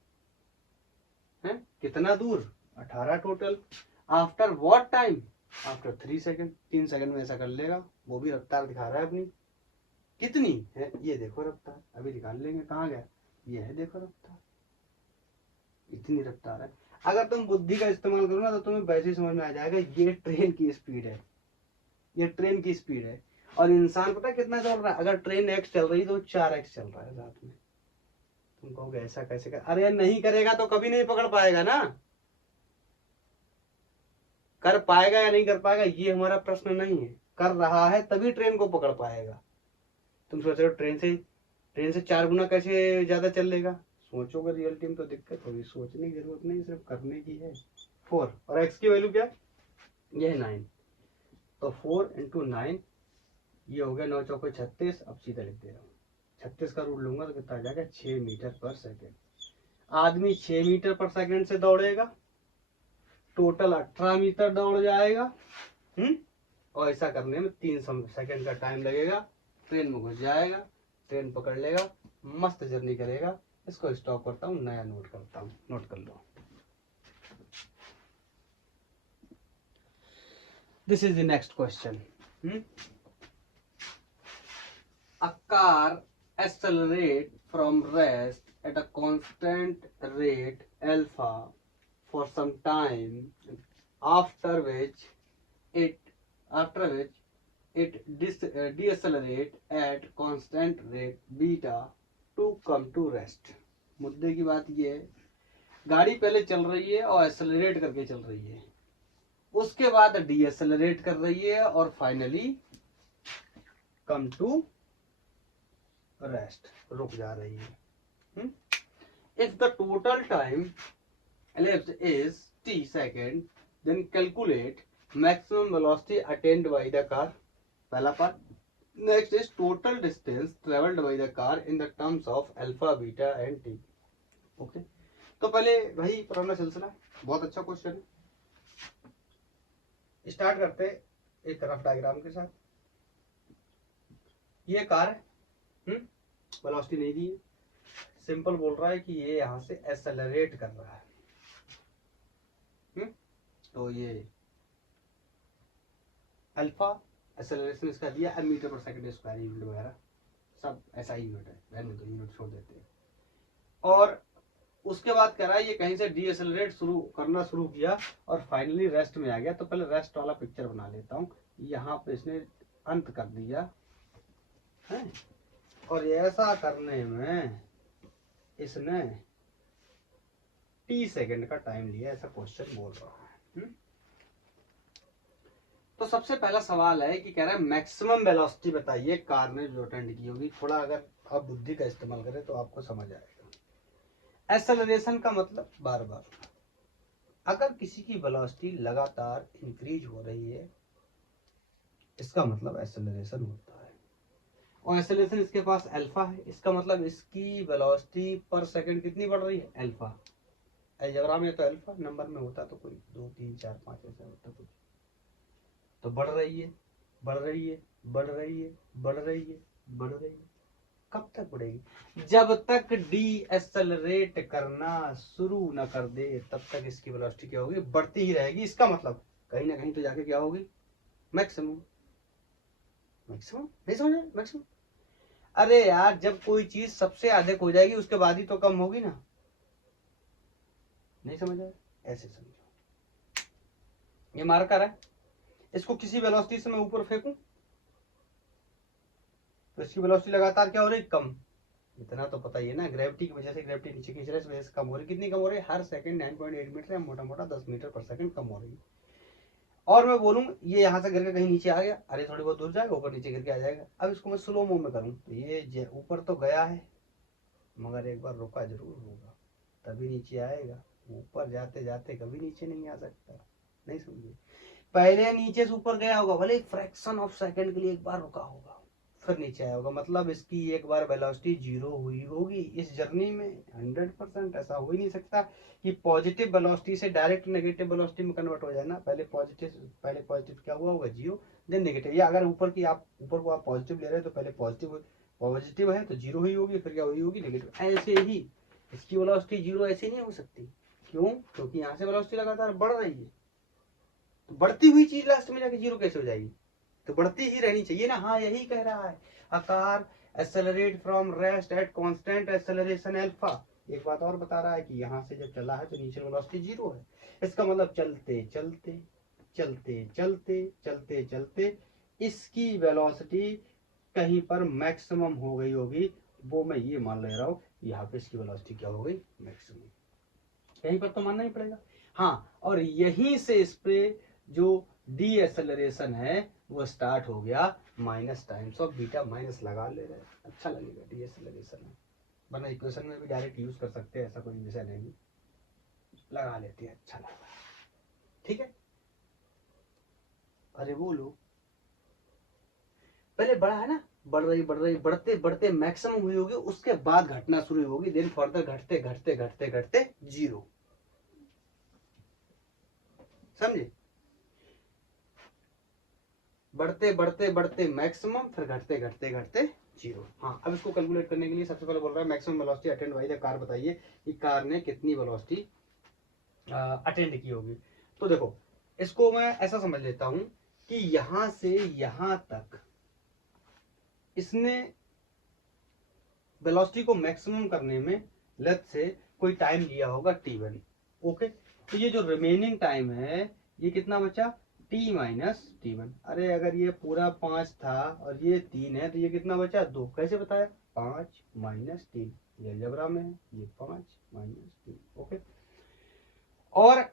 हैं। कितना दूर 18 total. After what time, after 3 second, 3 second में ऐसा कर लेगा। वो भी रफ्तार दिखा रहा है अपनी, कितनी है ये देखो रफ्तार, अभी निकाल लेंगे कहाँ गया, ये है देखो रफ्तार, इतनी रफ्तार है। अगर तुम बुद्धि का इस्तेमाल करो ना तो तुम्हें वैसे ही समझ में आ जाएगा ये ट्रेन की स्पीड है, ये ट्रेन की स्पीड है। और इंसान पता कितना चल रहा है, अगर ट्रेन x चल रही तो 4x चल रहा है साथ में। तुम कहोगे ऐसा कैसे कर, अरे नहीं करेगा तो कभी नहीं पकड़ पाएगा ना, कर पाएगा या नहीं कर पाएगा ये हमारा प्रश्न नहीं है, कर रहा है तभी ट्रेन को पकड़ पाएगा। तुम सोच रहे हो ट्रेन से 4 गुना कैसे ज्यादा चल लेगा, सोचोगे रियलिटी में तो दिक्कत होगी, सोचने की जरूरत नहीं, सिर्फ करने की है। 4 और x की वैल्यू क्या, ये है 9, तो 4 इंटू 9, ये हो गया 9 चौके 36। अब सीधा लिख दे रहा हूँ, 36 का रूट लूंगा तो कितना आ जाएगा 6 मीटर पर सेकेंड। आदमी 6 मीटर पर सेकेंड से दौड़ेगा, टोटल 18 मीटर दौड़ जाएगा। और ऐसा करने में 3 सेकेंड का टाइम लगेगा। ट्रेन में घुस जाएगा, ट्रेन पकड़ लेगा, मस्त जर्नी करेगा। इसको स्टॉप करता हूँ, नया नोट करता हूँ, नोट कर लो। This is the next question. A car accelerate from rest at a constant rate alpha for some time, after which it decelerate at constant rate beta to come to rest। मुद्दे की बात ये है, गाड़ी पहले चल रही है और एक्सेलरेट करके चल रही है, उसके बाद डीएसेलरेट कर रही है और फाइनली कम टू रेस्ट, रुक जा रही है। If the total time elapsed is t second, then calculate maximum velocity attained by the car। पहला part. Next is total distance travelled by the car in the terms of alpha beta and T. Okay, तो पहले भाई पुराना सिलसिला, बहुत अच्छा क्वेश्चन है। स्टार्ट करते एक रफ डायग्राम के साथ। ये कार है, वेलोसिटी नहीं दी है, सिंपल बोल रहा है कि ये यहां से एक्सेलरेट कर रहा है। तो ये अल्फा एक्सेलरेशन इसका दिया है मीटर पर सेकंड स्क्वायर, यूनिट वगैरह सब ऐसा ही यूनिट है, रहने दो, यूनिट छोड़ देते हैं। और उसके बाद कह रहा है ये कहीं से डीएसेलरेट करना शुरू किया और फाइनली रेस्ट में आ गया। तो पहले रेस्ट वाला पिक्चर बना लेता हूँ। यहाँ पे इसने अंत कर दिया है, और ऐसा करने में इसने टी सेकंड का टाइम लिया, ऐसा क्वेश्चन बोल रहा है। तो सबसे पहला सवाल है कि कह रहा है मैक्सिमम वेलोसिटी बताइए कार ने जो अटेंड की होगी। थोड़ा अगर आप बुद्धि का इस्तेमाल करें तो आपको समझ आएगा। एक्सेलरेशन का मतलब बार बार, अगर किसी की वेलोसिटी लगातार इंक्रीज हो रही है इसका मतलब एक्सेलरेशन होता है। और एक्सेलरेशन इसके पास अल्फा है, इसका मतलब इसकी वेलोसिटी पर सेकंड कितनी बढ़ रही है, अल्फा। अलजेब्रा में तो अल्फा, नंबर में होता तो कोई 2 3 4 5 ऐसा होता कुछ। तो बढ़ रही है, बढ़ रही है, बढ़ रही है, बढ़ रही है, बढ़ रही है। कब तक बढ़ेगी, जब तक डी एक्सेलरेट करना शुरू न कर दे तब तक इसकी वेलोसिटी क्या होगी, बढ़ती ही रहेगी। इसका मतलब कहीं ना कहीं तो जाके क्या होगी, मैक्सिमम। मैक्सिमम नहीं समझे, मैक्सिमम। अरे यार, जब कोई चीज सबसे अधिक हो जाएगी उसके बाद ही तो कम होगी ना। नहीं समझ आया, ऐसे समझो। ये मार्कर है, इसको किसी वेलोसिटी से मैं ऊपर फेंकूं तो इसकी वेलोसिटी लगातार क्या हो रही, कम। इतना तो पता ही है ना, ग्रेविटी की वजह से, ग्रेविटी नीचे खींच रहा है, इस वजह से कम हो रही। कितनी कम हो रही है, हर सेकंड 9.8 मीटर या मोटा मोटा 10 मीटर पर सेकंड कम हो रही है। और मैं बोलूं ये यहां से गिर के कहीं नीचे आ गया, अरे थोड़ी बहुत दूर जाएगा, ऊपर नीचे गिर के आ जाएगा। अब इसको मैं स्लो मूव में करूं तो ये ऊपर तो गया है मगर एक बार रुका जरूर होगा, तभी नीचे आएगा। ऊपर जाते जाते कभी नीचे नहीं आ सकता। नहीं समझे, पहले नीचे से ऊपर गया होगा, भले फ्रैक्शन ऑफ सेकंड के लिए एक बार रुका होगा, फिर नीचे आया होगा। मतलब इसकी एक बार वेलोसिटी जीरो हुई होगी इस जर्नी में। 100% ऐसा हो ही नहीं सकता कि पॉजिटिव वेलोसिटी से डायरेक्ट नेगेटिव वेलोसिटी में कन्वर्ट हो जाए ना। पहले पॉजिटिव क्या हुआ होगा, जीरो, देन नेगेटिव। या अगर ऊपर को आप पॉजिटिव ले रहे हैं तो पहले पॉजिटिव है तो जीरो हुई होगी, फिर क्या हुई होगी, नेगेटिव। ऐसे ही इसकी वेलोसिटी जीरो ऐसे नहीं हो सकती। क्यों, क्योंकि यहाँ से वेलोसिटी लगातार बढ़ रही है। तो बढ़ती हुई चीज लास्ट में जाके जीरो कैसे हो जाएगी, तो बढ़ती ही रहनी चाहिए ना। हाँ, यही कह रहा है, a car accelerate from rest at constant acceleration alpha। एक बात और बता रहा है कि यहाँ से जब चला है तो इनिशियल वेलोसिटी जीरो है। इसका मतलब चलते चलते चलते चलते चलते चलते इसकी वेलोसिटी कहीं पर मैक्सिमम हो गई होगी। वो मैं ये मान ले रहा हूँ, यहाँ पे इसकी वेलोसिटी क्या हो गई, मैक्सिमम। कहीं पर तो मानना ही पड़ेगा। हाँ, और यहीं से इस पे जो डी एक्सेलरेशन है वो स्टार्ट हो गया, minus times of beta, minus लगा ले रहे हैं, अच्छा लगेगा डी एक्सेलरेशन है। वरना इक्वेशन में भी डायरेक्ट यूज कर सकते हैं, ऐसा कोई विषय नहीं, लगा लेते हैं, अच्छा लगा। ठीक है, अरे बोलो, पहले बढ़ा है ना, बढ़ रही बढ़ते बढ़ते मैक्सिमम हुई होगी, उसके बाद घटना शुरू होगी, देन फर्दर घटते घटते घटते घटते जीरो। समझे, बढ़ते बढ़ते बढ़ते मैक्सिमम, फिर घटते घटते घटते 0। हाँ, अब इसको कैलकुलेट करने के लिए सबसे पहले बोल रहा है maximum velocity attend by the car, बताइए कि कार ने कितनी वेलोसिटी अटेंड की होगी। तो देखो इसको मैं ऐसा समझ लेता हूं कि यहां से यहां तक इसने वेलोसिटी को मैक्सिमम करने में लेट्स से कोई टाइम लिया होगा t1। ओके, तो ये जो रिमेनिंग टाइम है ये कितना बचा, t माइनस t1। अरे अगर ये पूरा 5 था और ये 3 है तो ये कितना बचा, 2। कैसे बताया, 5 माइनस 3, ये अलजेब्रा में है, ये 5 माइनस 3। ओके, और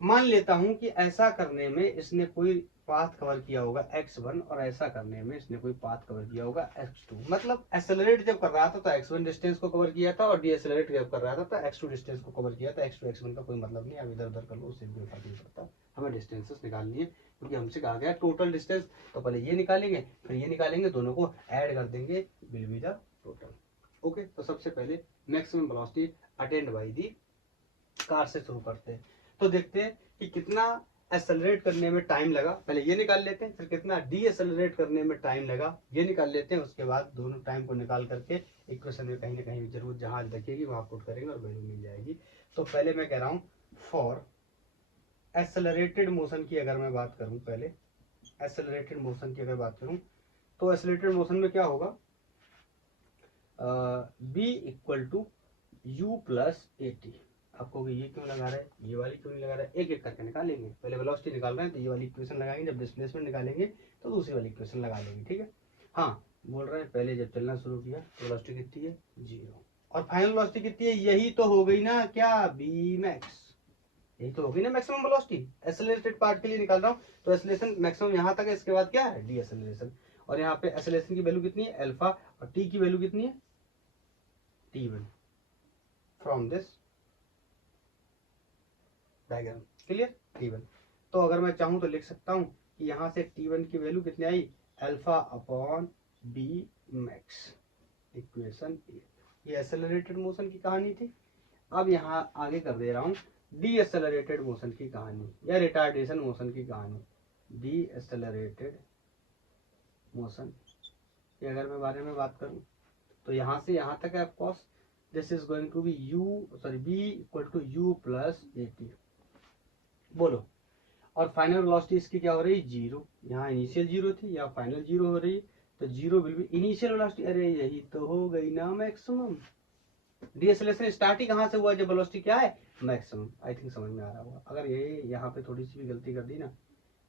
मान लेता हूं कि ऐसा करने में इसने कोई पाथ कवर किया होगा x1 और ऐसा करने में इसने कोई पाथ कवर किया होगा x2। मतलब एक्सेलरेट जब कर रहा था तो x1 डिस्टेंस को कवर किया था और डीएसेलरेट जब कर रहा था तो x2 डिस्टेंस को कवर किया था। x2 x1 का कोई मतलब नहीं, अब इधर उधर कर लो उससे भी फर्क नहीं पड़ता, हमें डिस्टेंसेस निकालनी है क्योंकि हमसे कहा गया टोटल डिस्टेंस। तो पहले ये निकालेंगे फिर ये निकालेंगे, दोनों को ऐड कर देंगे, will be the total. Okay, तो सबसे पहले maximum velocity attend by the car से शुरू करते हैं। तो देखते हैं कि कितना एक्सेलरेट करने में टाइम लगा, पहले ये निकाल लेते हैं, फिर कितना डी एक्सेलरेट करने में टाइम लगा ये निकाल लेते हैं। उसके बाद दोनों टाइम को निकाल करके इक्वेशन में कहीं ना कहीं जरूर जहां दिखेगी वहां पुट करेंगे और वैल्यू मिल जाएगी। तो पहले मैं कह रहा हूं फॉर एक्सेलरेटेड मोशन की अगर मैं बात करूं, पहले एक्सेलरेटेड मोशन की अगर बात करूं तो एक्सेलरेटेड मोशन में क्या होगा, v equal to u plus a t. आपको ये क्यों लगा रहा है, ये वाली क्यों नहीं लगा रहा है, एक एक करके निकालेंगे। पहले वेलोसिटी निकाल रहे हैं तो ये वाली इक्वेशन लगाएंगे, जब डिस्प्लेसमेंट निकालेंगे तो दूसरी वाली इक्वेशन लगा लेंगे। ठीक है, हाँ बोल रहे हैं पहले जब चलना शुरू किया तो वेलोसिटी कितनी है, 0, और फाइनल वेलोसिटी कितनी है, यही तो हो गई ना क्या, बी मैक्स, यही तो हो गई ना मैक्सिमम वेलोसिटी। एक्सेलरेटेड पार्ट के लिए निकाल रहा हूँ तो एक्सेलरेशन मैक्सिमम यहाँ तक है, इसके बाद क्या है, डी एक्सेलरेशन। और यहाँ पे एक्सेलरेशन की वैल्यू कितनी है, अल्फा, और टी की वैल्यू कितनी है, t1 from this diagram. Clear, t1। तो अगर मैं चाहूं तो लिख सकता हूं कि यहां से t1 की वैल्यू कितनी आई, alpha upon B max, equation 8। ये एक्सेलरेटेड मोशन की कहानी थी। अब यहाँ आगे कर दे रहा हूं डी एक्सेलरेटेड मोशन की कहानी या रिटार्डेशन मोशन की कहानी। डी एक्सेलरेटेड मोशन की अगर मैं बारे में बात करूं तो यहाँ से यहाँ तक है of course, this is going to be v equal to u plus a t. बोलो, और फाइनल वेलोसिटी इसकी क्या हो रही है, 0। यहाँ इनिशियल 0 थी, या फाइनल 0 हो रही है, तो 0 विल बी इनिशियल वेलोसिटी। अरे यही तो हो गई ना मैक्सिमम। डीएसएलरेशन स्टार्ट ही कहाँ से हुआ, जब वेलोसिटी क्या है, मैक्सिमम। आई थिंक समझ में आ रहा होगा। अगर ये यहाँ पे थोड़ी सी भी गलती कर दी ना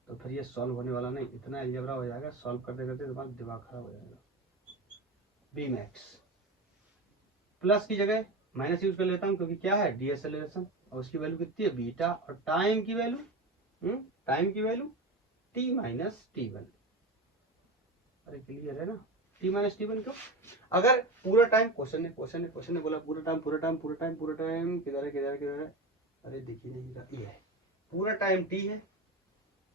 तो फिर ये सॉल्व होने वाला नहीं, इतना अलजेब्रा हो जाएगा सॉल्व करते करते तुम्हारा दिमाग खराब हो जाएगा। बी मैक्स प्लस की जगह माइनस यूज कर लेता हूँ क्योंकि क्या है, डीएसएलरेशन, और उसकी वैल्यू कितनी है, बीटा, और टाइम की वैल्यू टी माइनस टी1। अरे क्लियर है ना, टी माइनस टी1 क्यों, अगर पूरा टाइम क्वेश्चन ने बोला पूरा टाइम किधर है, अरे देखिए नहीं रहा, ये है पूरा टाइम टी है,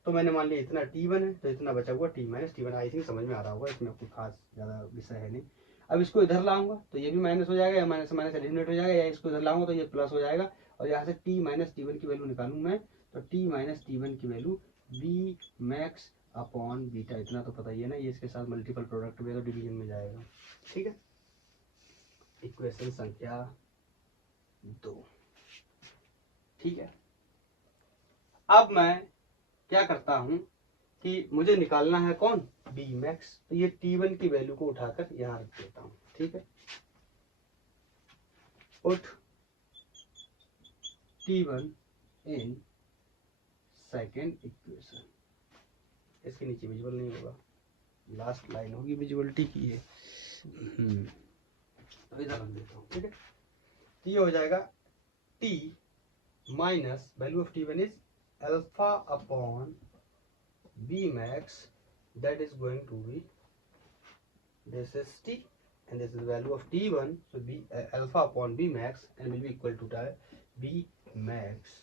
तो मैंने मान लिया इतना t1 है तो इतना बचा हुआ t minus T one. I think समझ में आ रहा होगा, इसमें कोई खास ज्यादा विषय है नहीं। अब इसको इधर लाऊंगा तो ये भी माइनस हो जाएगा, या माइनस माइनस एलिमिनेट हो जाएगा, या इसको इधर लाऊंगा तो ये प्लस हो जाएगा, और यहाँ से t माइनस टी1 की वैल्यू निकालूं मैं तो t माइनस टी1 की value v max upon beta, इतना तो पता ही है ना, ये इसके साथ मल्टीपल प्रोडक्ट में तो डिवीजन में जाएगा। ठीक है, इक्वेशन संख्या 2। ठीक है, अब मैं क्या करता हूं कि मुझे निकालना है कौन, बी मैक्स, तो ये t1 की वैल्यू को उठाकर यहां रख देता हूं। ठीक है, put t1 in second equation. इसके नीचे विजुअल नहीं होगा, लास्ट लाइन होगी विजुअलिटी की है, तो इधर रख देता हूं। ठीक है, तो ये हो जाएगा t minus value of t1 is alpha upon b max, that is going to be, this is t and this is value of t1, so b alpha upon b max and will be equal to b max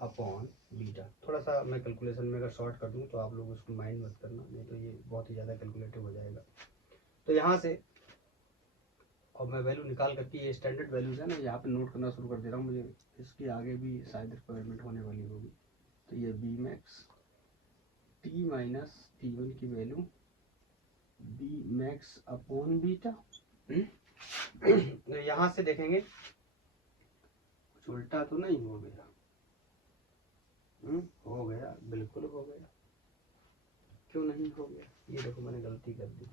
upon beta. थोड़ा सा मैं कैलकुलेशन में अगर शॉर्ट कर दूं तो आप लोग उसको माइंड मत करना, नहीं तो ये बहुत ही ज़्यादा कैलकुलेटिव हो जाएगा। तो यहाँ से और मैं वैल्यू निकाल करके, ये स्टैंडर्ड वैल्यूज है ना, यहाँ पे नोट करना शुरू कर दे रहा हूँ, मुझे इसके आगे भी शायद रिक्वायरमेंट होने वाली होगी। तो ये v max t minus t one की value v max upon beta. यहाँ से देखेंगे कुछ उल्टा तो नहीं हो गया। हो गया, बिल्कुल हो गया। क्यों नहीं हो गया? ये देखो मैंने गलती कर दी।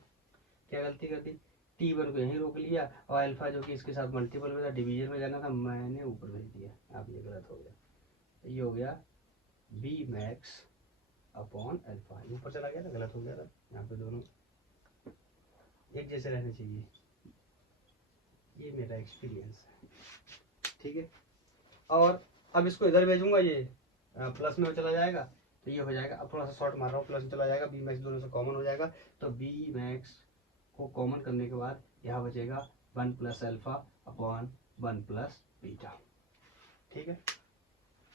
क्या गलती कर दी? T1 को यहीं रोक लिया और अल्फा जो कि इसके साथ मल्टीपल में था, डिवीजन में जाना था, मैंने ऊपर भेज दिया। अब ये गलत हो गया। ये हो गया बी मैक्स अपॉन अल्फा, ऊपर चला गया था, गलत हो गया था। यहाँ पे दोनों एक जैसे रहने चाहिए। ये मेरा एक्सपीरियंस है, ठीक है। और अब इसको इधर भेजूंगा, ये प्लस में चला जाएगा तो ये हो जाएगा। अब थोड़ा सा शॉर्ट मार रहा हूँ, प्लस में चला जाएगा, बी मैक्स दोनों से कॉमन हो जाएगा। तो बी मैक्स को कॉमन करने के बाद यहाँ बचेगा 1 plus alpha upon 1 plus beta, ठीक है।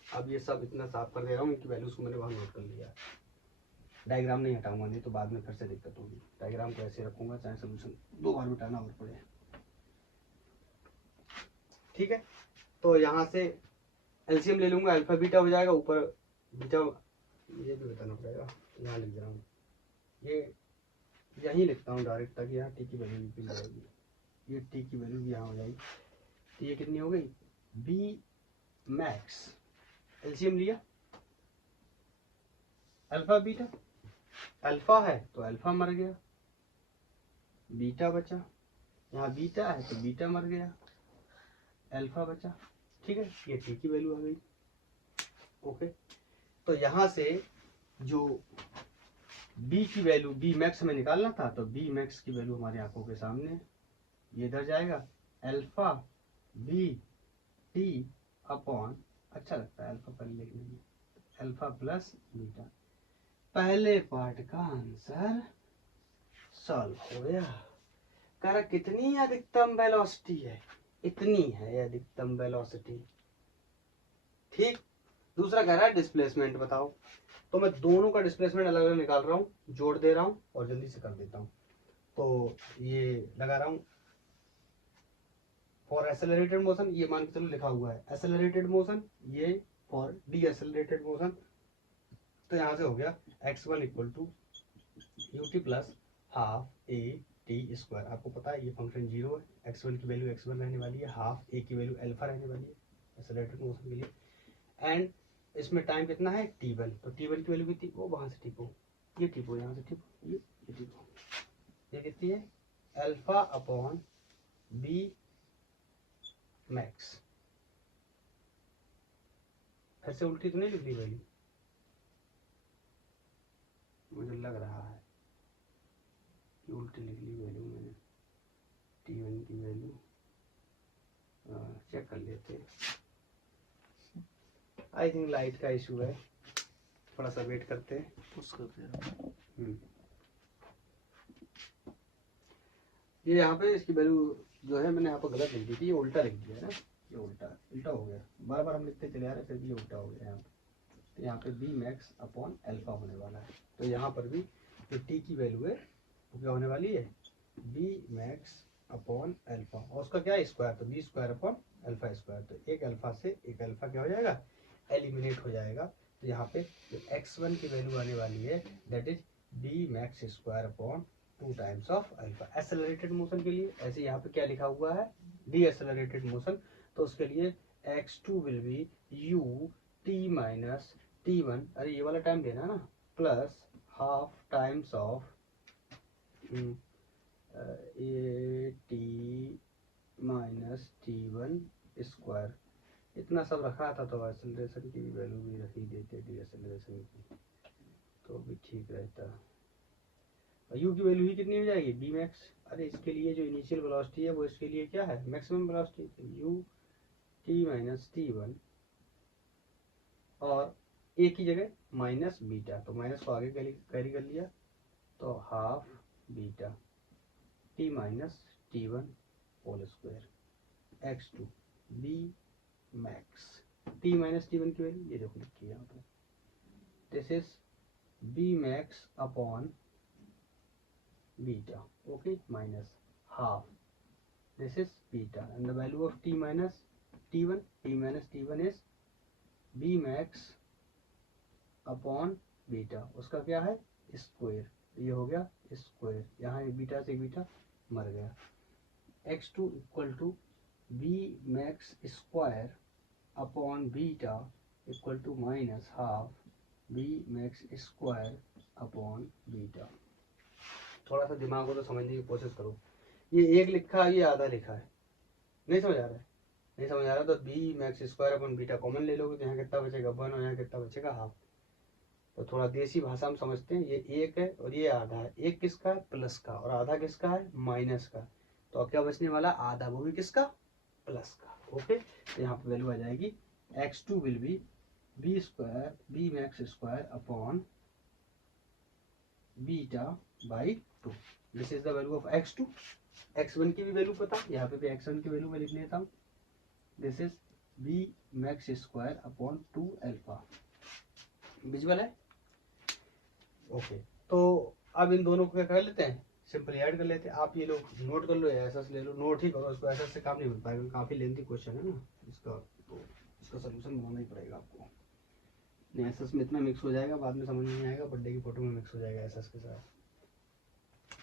अब ये सब इतना साफ कर दे रहा हूँ, इनकी वैल्यूज को मैंने वहाँ नोट कर लिया। डायग्राम नहीं हटाऊंगा, नहीं तो बाद में फिर से दिक्कत होगी। डायग्राम को ऐसे रखूंगा, चाहे सोल्यूशन 2 बार मिटाना और पड़े, ठीक है। तो यहाँ से एलसीएम ले लूंगा, अल्फा बीटा हो जाएगा, ऊपर बीटा, ये भी बताना पड़ेगा, यहाँ लिख रहा हूँ, ये यहीं लिखता हूँ डायरेक्ट, ताकि यहाँ टी की वैल्यू निकल जाएगी। ये टी की वैल्यू भी यहाँ हो जाएगी। तो ये कितनी हो गई? बी मैक्स, एलसीएम लिया, अल्फा बीटा, अल्फा है तो अल्फा मर गया, बीटा बचा, यहाँ बीटा है तो बीटा मर गया, अल्फा बचा, ठीक है। ये टी की वैल्यू आ गई, ओके। तो यहाँ से जो बी की वैल्यू, बी मैक्स हमें निकालना था, तो बी मैक्स की वैल्यू हमारी आंखों के सामने, ये इधर जाएगा अल्फा बी टी अपॉन, अच्छा लगता है अल्फा पहले लिखने में, अल्फा प्लस बीटा। पहले पार्ट का आंसर सॉल्व हो गया। कह रहा कितनी अधिकतम वेलोसिटी है? इतनी है अधिकतम वेलोसिटी, ठीक। दूसरा कह रहा है डिस्प्लेसमेंट बताओ। तो मैं दोनों का डिस्प्लेसमेंट अलग अलग निकाल रहा हूँ, जोड़ दे रहा हूँ और जल्दी से कर देता हूँ। तो ये लगा रहा हूँ फॉर एक्सेलरेटेड मोशन, ये मान के चलो लिखा हुआ है एक्सेलरेटेड मोशन, ये फॉर डी एक्सेलरेटेड मोशन। तो यहाँ से हो गया x1 equal to u t plus half a t square. आपको पता है ये फंक्शन 0 है, x1 की वैल्यू x1 रहने वाली है, हाफ ए की वैल्यू अल्फा रहने वाली है एक्सेलरेटेड मोशन के लिए। एंड इसमें टाइम कितना है? t1। तो t1 की वैल्यू कितनी? वो वहां से टिपो, ये टिपो, यहाँ से टिपो, ये टिपो, ये कितनी है? Alpha upon B max. फिर से उल्टी तो नहीं लिख ली वैल्यू? मुझे लग रहा है कि उल्टी लिख ली वैल्यू मैंने। t1 की वैल्यू चेक कर लेते। आई थिंक लाइट का इशू है, थोड़ा सा वेट करते हैं। ये यहाँ पे इसकी वैल्यू जो है मैंने यहाँ पर गलत लिख दी थी, ये उल्टा लिख दिया है ना, ये उल्टा उल्टा हो गया। बार बार हम लिखते चले आ रहे हैं, फिर भी ये उल्टा हो गया यहाँ पे। तो यहाँ पे बी मैक्स अपॉन अल्फा होने वाला है। तो यहाँ पर भी जो टी की वैल्यू है वो क्या होने वाली है? बी मैक्स अपॉन अल्फा, और उसका क्या है? स्क्वायर, तो v square upon alpha square. तो एक अल्फा से एक अल्फा क्या हो जाएगा? एलिमिनेट हो जाएगा। तो यहाँ पे जो x1 की वैल्यू आने वाली है that is v max square upon 2 times of alpha. Accelerated motion के लिए ऐसे यहाँ पे क्या लिखा हुआ है? De accelerated motion. तो उसके लिए x2 will be u t minus t1, अरे ये वाला टाइम देना ना, plus half times of a t minus t1 square. इतना सब रखा था तो एक्सेलरेशन की वैल्यू भी रख ही देते, डी एक्सेलरेशन की, तो भी ठीक रहता। यू की वैल्यू ही कितनी हो जाएगी? V max. अरे इसके लिए जो इनिशियल वेलोसिटी है वो इसके लिए क्या है? Maximum velocity, U T minus t1 और ए की जगह माइनस बीटा, तो माइनस को आगे कैरी कर लिया, तो half beta t minus t1 whole square x2 v max. T minus t1 की वैल्यू ये देखो लिखी है यहाँ पर, this is v max upon beta, okay, minus half, this is beta, and the value of t minus t1 is b max upon beta, उसका क्या है? स्क्वायर। ये हो गया स्क्वायर, यहाँ एक बीटा से एक बीटा मर गया। x2 equal to v max square upon beta equal to minus half v max square upon beta. थोड़ा सा दिमाग को तो समझने की कोशिश करो, ये एक लिखा है, ये आधा लिखा है, नहीं समझ आ रहा है, नहीं समझ आ रहा तो v max square upon beta common ले लोगे तो यहाँ कितना बचेगा 1 और यहाँ कितना बचेगा हाफ। तो थोड़ा देसी भाषा में समझते हैं, ये एक है और ये आधा है, एक किसका है प्लस का और आधा किसका है माइनस का। तो अब क्या बचने वाला आधा, वो भी किसका प्लस का। ओके, तो यहाँ पे वैल्यू आ जाएगी x2 will be v square v max square upon beta by 2। This is the value of x2। x1 की भी वैल्यू पता, यहाँ पे भी x1 की वैल्यू मैं लिख लेता हूँ। This is v max square upon 2 alpha. Visual है? ओके, तो अब इन दोनों को क्या कर लेते हैं, सिंपली ऐड कर लेते हैं। आप ये लोग नोट कर लो या एसएस ले लो, नोट ही करो, इसको एसएस से काम नहीं मिल पाएगा, काफ़ी लेंथी क्वेश्चन है ना इसका, तो इसका सोल्यूशन बनाना ही पड़ेगा आपको। नहीं एसएस में इतना मिक्स हो जाएगा, बाद में समझ नहीं आएगा, बर्थडे की फोटो में मिक्स हो जाएगा एसएस के साथ।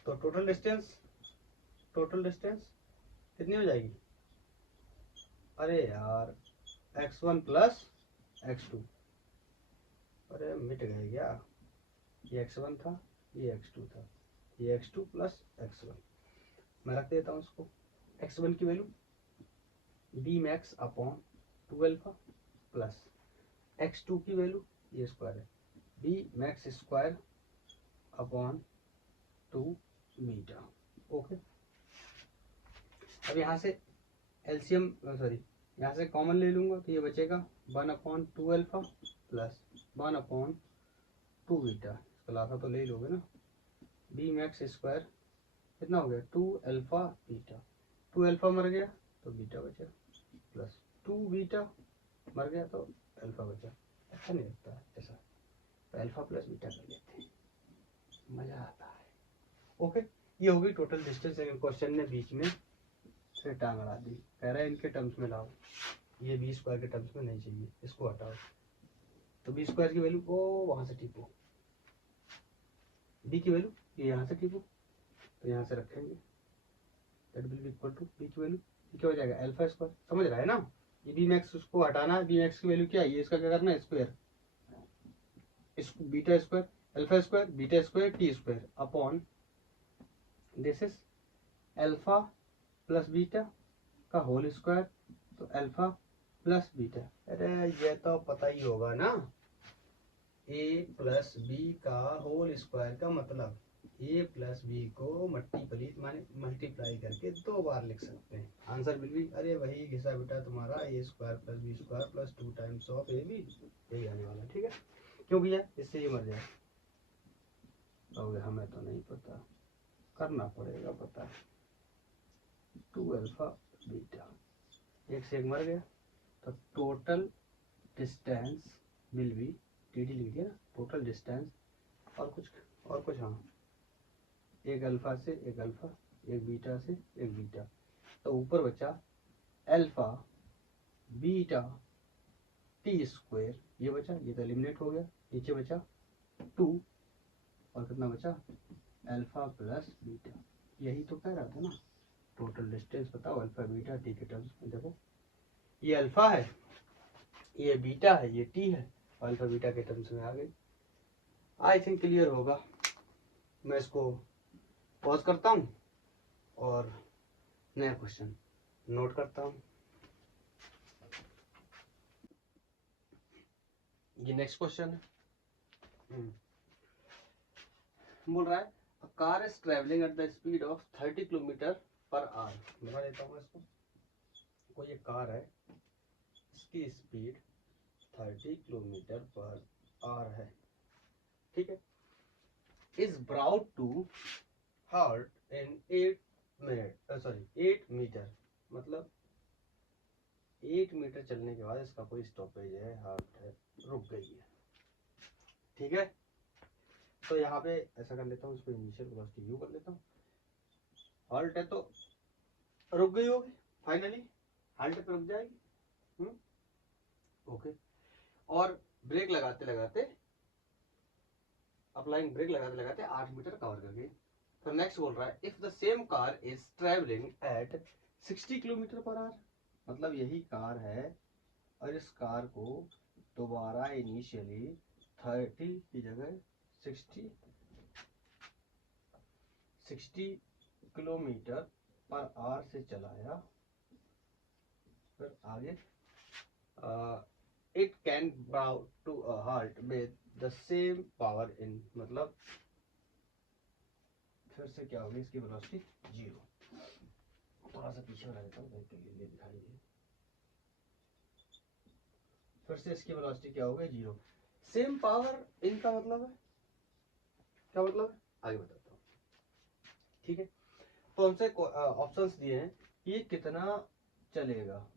तो टोटल डिस्टेंस कितनी हो जाएगी, अरे यार x1 प्लस x2, अरे मिट गए क्या, ये x1 था, ये x2 था, ये x2 प्लस x1। मैं रख देता हूँ इसको, x1 की value v max upon 2 alpha plus x2 की वैल्यू ये स्क्वायर है v max square upon 2 beta. Okay, अब यहाँ से एलसीएम सॉरी यहाँ से कॉमन ले लूँगा तो ये बचेगा 1 upon 2 alpha plus 1 upon 2 beta. इसका लासा तो ले ही लोगे ना, बी मैक्स स्क्वायर कितना हो गया 2 अल्फा बीटा, 2 अल्फा मर गया तो बीटा बचा प्लस 2 बीटा मर गया तो अल्फा बचा। अच्छा नहीं लगता है ऐसा, तो अल्फा प्लस बीटा कर लेते हैं, मज़ा आता है। ओके, ये होगी टोटल डिस्टेंस। अगर क्वेश्चन ने बीच में से टांग अड़ा दी, कह रहा है इनके टर्म्स में लाओ, ये बी स्क्वायर के टर्म्स में नहीं चाहिए, इसको हटाओ। तो बी स्क्वायर की वैल्यू को वहाँ से टिपो, बी की वैल्यू ये यहाँ से टिपो, तो यहाँ से रखेंगे that will be equal to v की वैल्यू क्या हो जाएगा अल्फा स्क्वायर। समझ रहा है ना, ये बी मैक्स उसको हटाना है, बी मैक्स की वैल्यू क्या है, ये इसका क्या करना है स्क्वायर, इसको beta square alpha square beta square T square upon this is alpha plus beta का होल स्क्वायर, तो अल्फा प्लस बीटा। अरे ये तो पता ही होगा ना, ए प्लस बी का होल स्क्वायर का मतलब ए प्लस बी को मल्टीप्लाई करके 2 बार लिख सकते हैं, आंसर विल बी, अरे वही घिसा बेटा तुम्हारा A square plus B square plus 2 times of A B, यही आने वाला। ठीक है, क्यों भैया इससे ये मर जाए, और हमें तो नहीं पता, करना पड़ेगा पता। 2 अल्फा बीटा, एक से एक मर गया, तो total distance will be T D लिख दिया ना, टोटल डिस्टेंस और कुछ हाँ, एक अल्फा से एक अल्फा, एक बीटा से एक बीटा, तो ऊपर बचा अल्फा बीटा टी स्क्वायर, ये बचा, ये तो एलिमिनेट हो गया, नीचे बचा 2 और कितना बचा अल्फा प्लस बीटा। यही तो कह रहा था ना, टोटल डिस्टेंस बताओ अल्फा बीटा टी के टर्म्स में। देखो ये अल्फा है, ये बीटा है, ये टी है, अल्फा बीटा के टर्म्स में आ गई। आई थिंक क्लियर होगा। मैं इसको पॉज करता हूँ और नया क्वेश्चन नोट करता हूँ। ये नेक्स्ट क्वेश्चन है, बोल रहा है a car is travelling at the speed of 30 kilometre per our. बता देता हूँ इसको, कोई ये कार है, इसकी स्पीड 30 किलोमीटर पर आवर है, ठीक है, is brought to halt in 8 metre, मतलब 8 मीटर चलने के बाद इसका कोई स्टॉपेज है, halt है, रुक गई है। ठीक है, तो यहाँ पे ऐसा कर लेता हूँ, इसको इनिशियल वेलोसिटी यू कर लेता हूँ, halt है तो रुक गई होगी, फाइनली halt पे रुक जाएगी। ओके, और ब्रेक लगाते लगाते अप्लाइंग ब्रेक लगाते लगाते 8 मीटर कवर कर गई। तो नेक्स्ट बोल रहा है if the same car is travelling at 60 kilometre per our, मतलब यही कार है और इस कार को दोबारा इनिशियली 30 की जगह 60 किलोमीटर पर आवर से चलाया, फिर आगे it can brought to a halt with the same power in, मतलब फिर से क्या होगी इसकी वेलोसिटी 0। थोड़ा सा पीछे बना देता हूँ दिखाई दे। फिर से इसकी वेलोसिटी क्या होगी 0। सेम पावर इन का मतलब है क्या, मतलब है आगे बताता हूँ, ठीक है। तो हमसे ऑप्शंस दिए हैं कि ये कितना चलेगा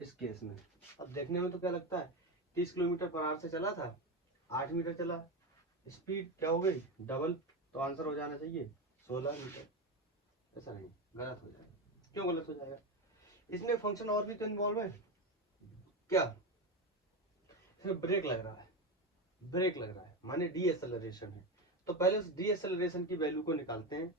इस केस में। अब देखने में तो क्या लगता है 30 किलोमीटर पर आवर से चला था, 8 मीटर चला, स्पीड क्या हो गई डबल, तो आंसर हो जाना चाहिए 16 मीटर। ऐसा नहीं, गलत हो जाएगा। क्यों गलत हो जाएगा, इसमें फंक्शन और भी तो इन्वॉल्व है क्या, इसमें ब्रेक लग रहा है, ब्रेक लग रहा है माने डीएसेलरेशन है। तो पहले उस डीएसेलरेशन की वैल्यू को निकालते हैं,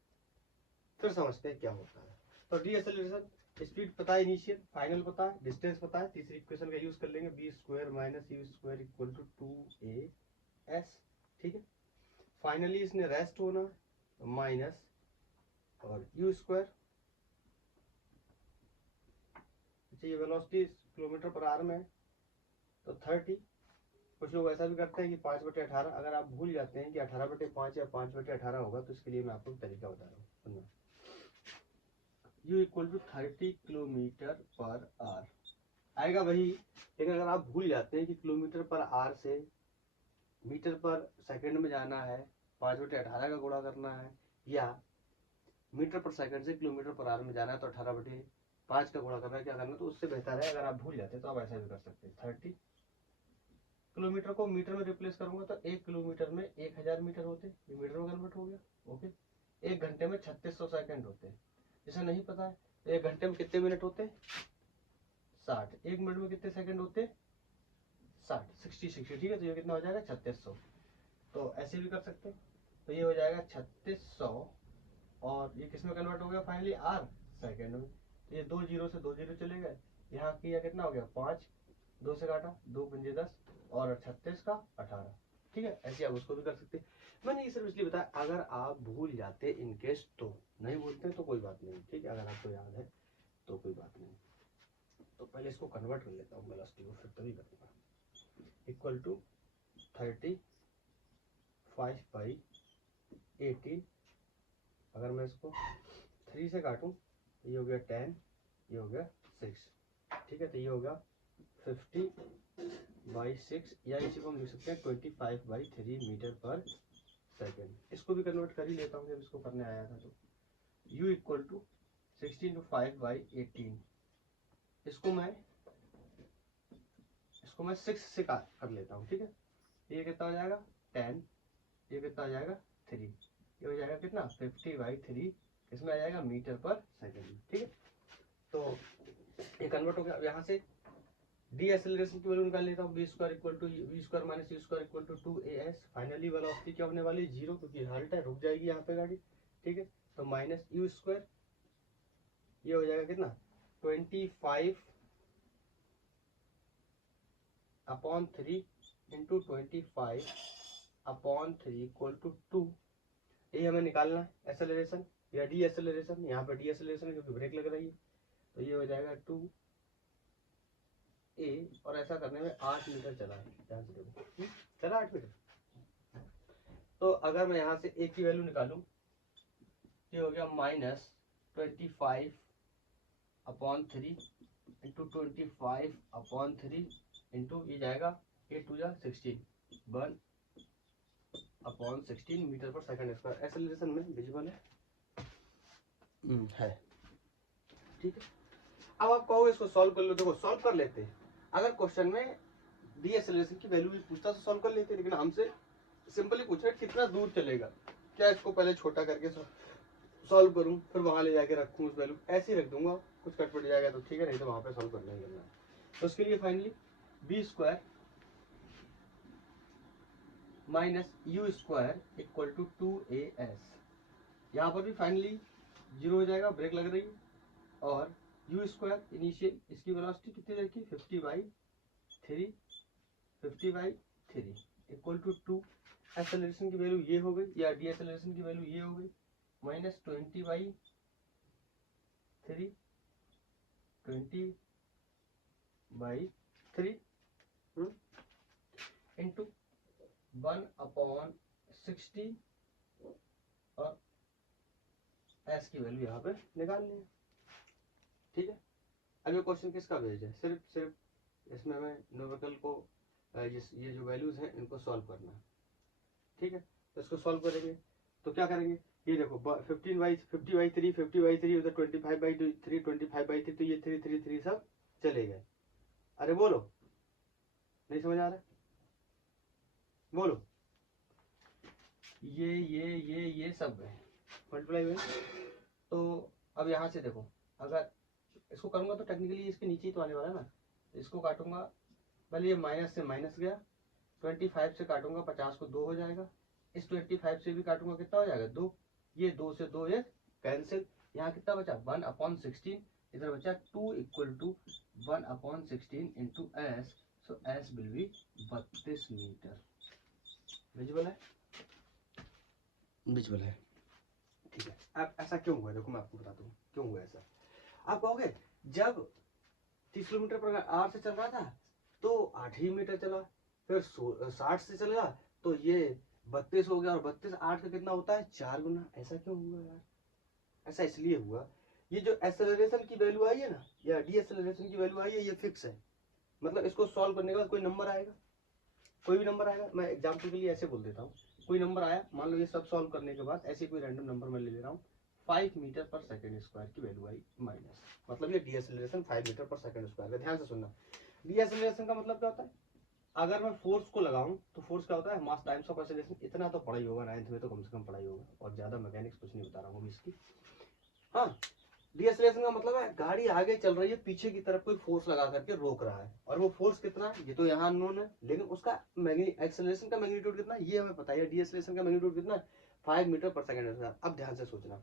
फिर समझते हैं क्या होता है। तो डीएसेलरेशन, स्पीड पता है, इनिशियल फाइनल पता है, डिस्टेंस पता है, तीसरी इक्वेशन का यूज कर लेंगे v square minus u square equal to 2as, ठीक है। फाइनली इसने रेस्ट होना माइनस और यू स्क्वायर, ये वेलोसिटी किलोमीटर पर आवर में है तो 30। कुछ लोग ऐसा भी करते हैं कि 5/18, अगर आप भूल जाते हैं कि 18/5 या 5/18 होगा तो इसके लिए मैं आपको तरीका बता रहा हूँ, सुनना। u equal to 30 kilometre per hour आएगा वही, लेकिन अगर आप भूल जाते हैं कि किलोमीटर पर आवर से मीटर पर सेकंड में जाना है, 5/18 का गुणा करना है, या मीटर पर सेकंड से किलोमीटर पर आवर में जाना है तो 18/5 का गुणा करना है, क्या करना है, तो उससे बेहतर है अगर आप भूल जाते हैं तो आप ऐसा भी कर सकते हैं। 30 किलोमीटर को मीटर में रिप्लेस करूंगा तो 1 किलोमीटर में 1000 मीटर होते, ये मीटर में कन्वर्ट हो गया, ओके। 1 घंटे में 3600 सेकंड होते, जिसे नहीं पता है तो 1 घंटे में कितने मिनट होते 60, 1 मिनट में कितने सेकंड होते 60, 60, ठीक है। तो ये कितना हो जाएगा 3600, तो ऐसे भी कर सकते हैं। तो ये हो जाएगा 3600 और ये किस में कन्वर्ट हो गया फाइनली आर सेकंड में, तो ये 2 जीरो से 2 जीरो चले गए, यहाँ किया कितना हो गया 5, 2 से काटा 2 पंजे 10 और 36 का 18, ठीक है। ऐसे आप उसको भी कर सकते हैं। मैंने ये सिर्फ इसलिए बताया अगर आप भूल जाते इन केस, तो नहीं भूलते तो कोई बात नहीं, ठीक है। अगर आपको याद है तो कोई बात नहीं। तो पहले इसको कन्वर्ट कर लेता हूँ वेलोसिटी को, फिर तभी करूँगा। इक्वल टू 35/18, अगर मैं इसको 3 से काटूँ तो ये हो गया 10, ये हो गया 6, ठीक है। तो ये होगा 50/6 या इसी को हम लिख सकते हैं 25/3 मीटर पर सेकेंड। इसको भी कन्वर्ट कर ही लेता हूँ जब इसको करने आया था तो u इक्वल टू 16 to 5/18, इसको मैं 6 से कर लेता हूँ, ठीक है। ये कितना हो जाएगा 10, ये कितना हो जाएगा 3, ये हो जाएगा कितना 50/3, इसमें आ जाएगा मीटर पर सेकेंड, ठीक है। तो ये कन्वर्ट हो गया। अब यहाँ से डीएसेलरेशन की वैल्यू निकाल लेता हूँ, v square equal to v square minus u square equal to 2as। Finally velocity क्या होने वाली 0, क्योंकि हाल्ट है, रुक जाएगी यहाँ पे गाड़ी, ठीक है। तो माइनस यू स्क्वायर, ये हो जाएगा कितना 25/3 इंटू 25/3 इक्वल टू 2। ये हमें निकालना है एसेलरेशन या डी एसेलरेशन, यहाँ पे डी एसेलरेशन है क्योंकि ब्रेक लग रही है, तो ये हो जाएगा 2a, और ऐसा करने में 8 मीटर चला है, ध्यान से देखो चला 8 मीटर। तो अगर मैं यहाँ से a की वैल्यू निकालूं, ये हो गया -25/3 इंटू 25/3 इंटू ये जाएगा 8 2 जा 16 1/16 मीटर पर सेकंड स्क्वायर। एसेलरेशन में विजिबल है, ठीक है। अब आप कहोगे इसको सॉल्व कर लो, देखो सॉल्व कर लेते हैं। अगर क्वेश्चन में डी एसेलरेशन की वैल्यू भी पूछता तो सॉल्व कर लेते, लेकिन हमसे सिंपली पूछ रहे कितना दूर चलेगा, क्या इसको पहले छोटा करके सॉल्व करूं फिर वहां ले जाके रखूं उस वैल्यू, ऐसे ही रख दूंगा, कुछ कटपट जाएगा तो ठीक है, नहीं तो वहां पे सॉल्व करना ही करना है। तो उसके लिए finally v square minus u square equal to 2as। यहाँ पर भी फाइनली 0 हो जाएगा, ब्रेक लग रही है। और यू स्क्वायर इनिशियल इसकी वेलोसिटी कितनी रखी 50/3 इक्वल टू 2। एक्सेलरेशन की वैल्यू ये हो गई या डी एक्सेलरेशन की वैल्यू ये हो गई माइनस 20/3 इंटू 1/60 और एस की वैल्यू यहाँ पे निकाल लें। ठीक है, अब ये क्वेश्चन किसका बेस्ड है, सिर्फ इसमें हमें न्यूमेरिकल को ये जो वैल्यूज हैं इनको सॉल्व करना है। ठीक है, तो इसको सॉल्व करेंगे तो क्या करेंगे, ये देखो 50/3 50/3 उधर 25/3 25/3, तो ये 3 3 3 सब चले गए। अरे बोलो, नहीं समझ आ रहा है, बोलो। ये सब गए मल्टीप्लाई हुए। तो अब यहाँ से देखो, अगर इसको करूंगा तो टेक्निकली इसके नीचे ही तो आने वाला है ना, तो इसको काटूंगा पहले, ये माइनस से माइनस गया, 25 से काटूंगा 50 को 2 हो जाएगा, इस 25 से भी काटूंगा कितना हो जाएगा 2, ये 2 से 2 ये कैंसिल, यहाँ कितना बचा 1/16, इधर बचा 2 equal to 1/16 into s, so s will be 32 metre. Visible है, विजिबल है। ठीक है, अब ऐसा क्यों हुआ, देखो मैं आपको बताता हूँ क्यों हुआ ऐसा। आप कहोगे जब 30 किलोमीटर पर आवर से चल रहा था तो 8 ही मीटर चला, फिर 60 से चल गया तो ये 32 हो गया, और 32 8 का कितना होता है 4 गुना। ऐसा क्यों हुआ यार, ऐसा इसलिए हुआ, ये जो एक्सेलरेशन की वैल्यू आई है ना या डी एक्सेलरेशन की वैल्यू आई है, ये फिक्स है। मतलब इसको सॉल्व करने के बाद कोई नंबर आएगा, कोई भी नंबर आएगा, मैं एग्जाम्पल के लिए ऐसे बोल देता हूँ, कोई नंबर आया, मान लो ये सब सॉल्व करने के बाद ऐसे कोई रैंडम नंबर मैं ले रहा हूँ, 5 मीटर पर सेकंड स्क्वायर की वैल्यू आई माइनस, मतलब ये डीएक्सेलरेशन 5 मीटर पर सेकंड स्क्वायर है। ध्यान से सुनना, डीएक्सेलरेशन का मतलब क्या होता है, अगर मैं फोर्स को लगाऊं तो फोर्स क्या होता है मास टाइम्स ऑफ एक्सेलरेशन। इतना तो पढ़ाई होगा 9th में, तो कम से कम पढ़ाई होगा, और ज्यादा मैकेनिक्स कुछ नहीं बता रहा हूँ इसकी। हाँ, डीएक्सेलरेशन का मतलब है गाड़ी आगे चल रही है, पीछे की तरफ कोई फोर्स लगा करके रोक रहा है, और वो फोर्स कितना है ये तो यहाँ अननोन है, लेकिन उसका एक्सेलरेशन का मैग्नीट्यूड कितना है ये हमें पता है, डीएक्सेलरेशन का मैग्नीट्यूड कितना है 5 मीटर पर सेकंड। अब ध्यान से सोचना,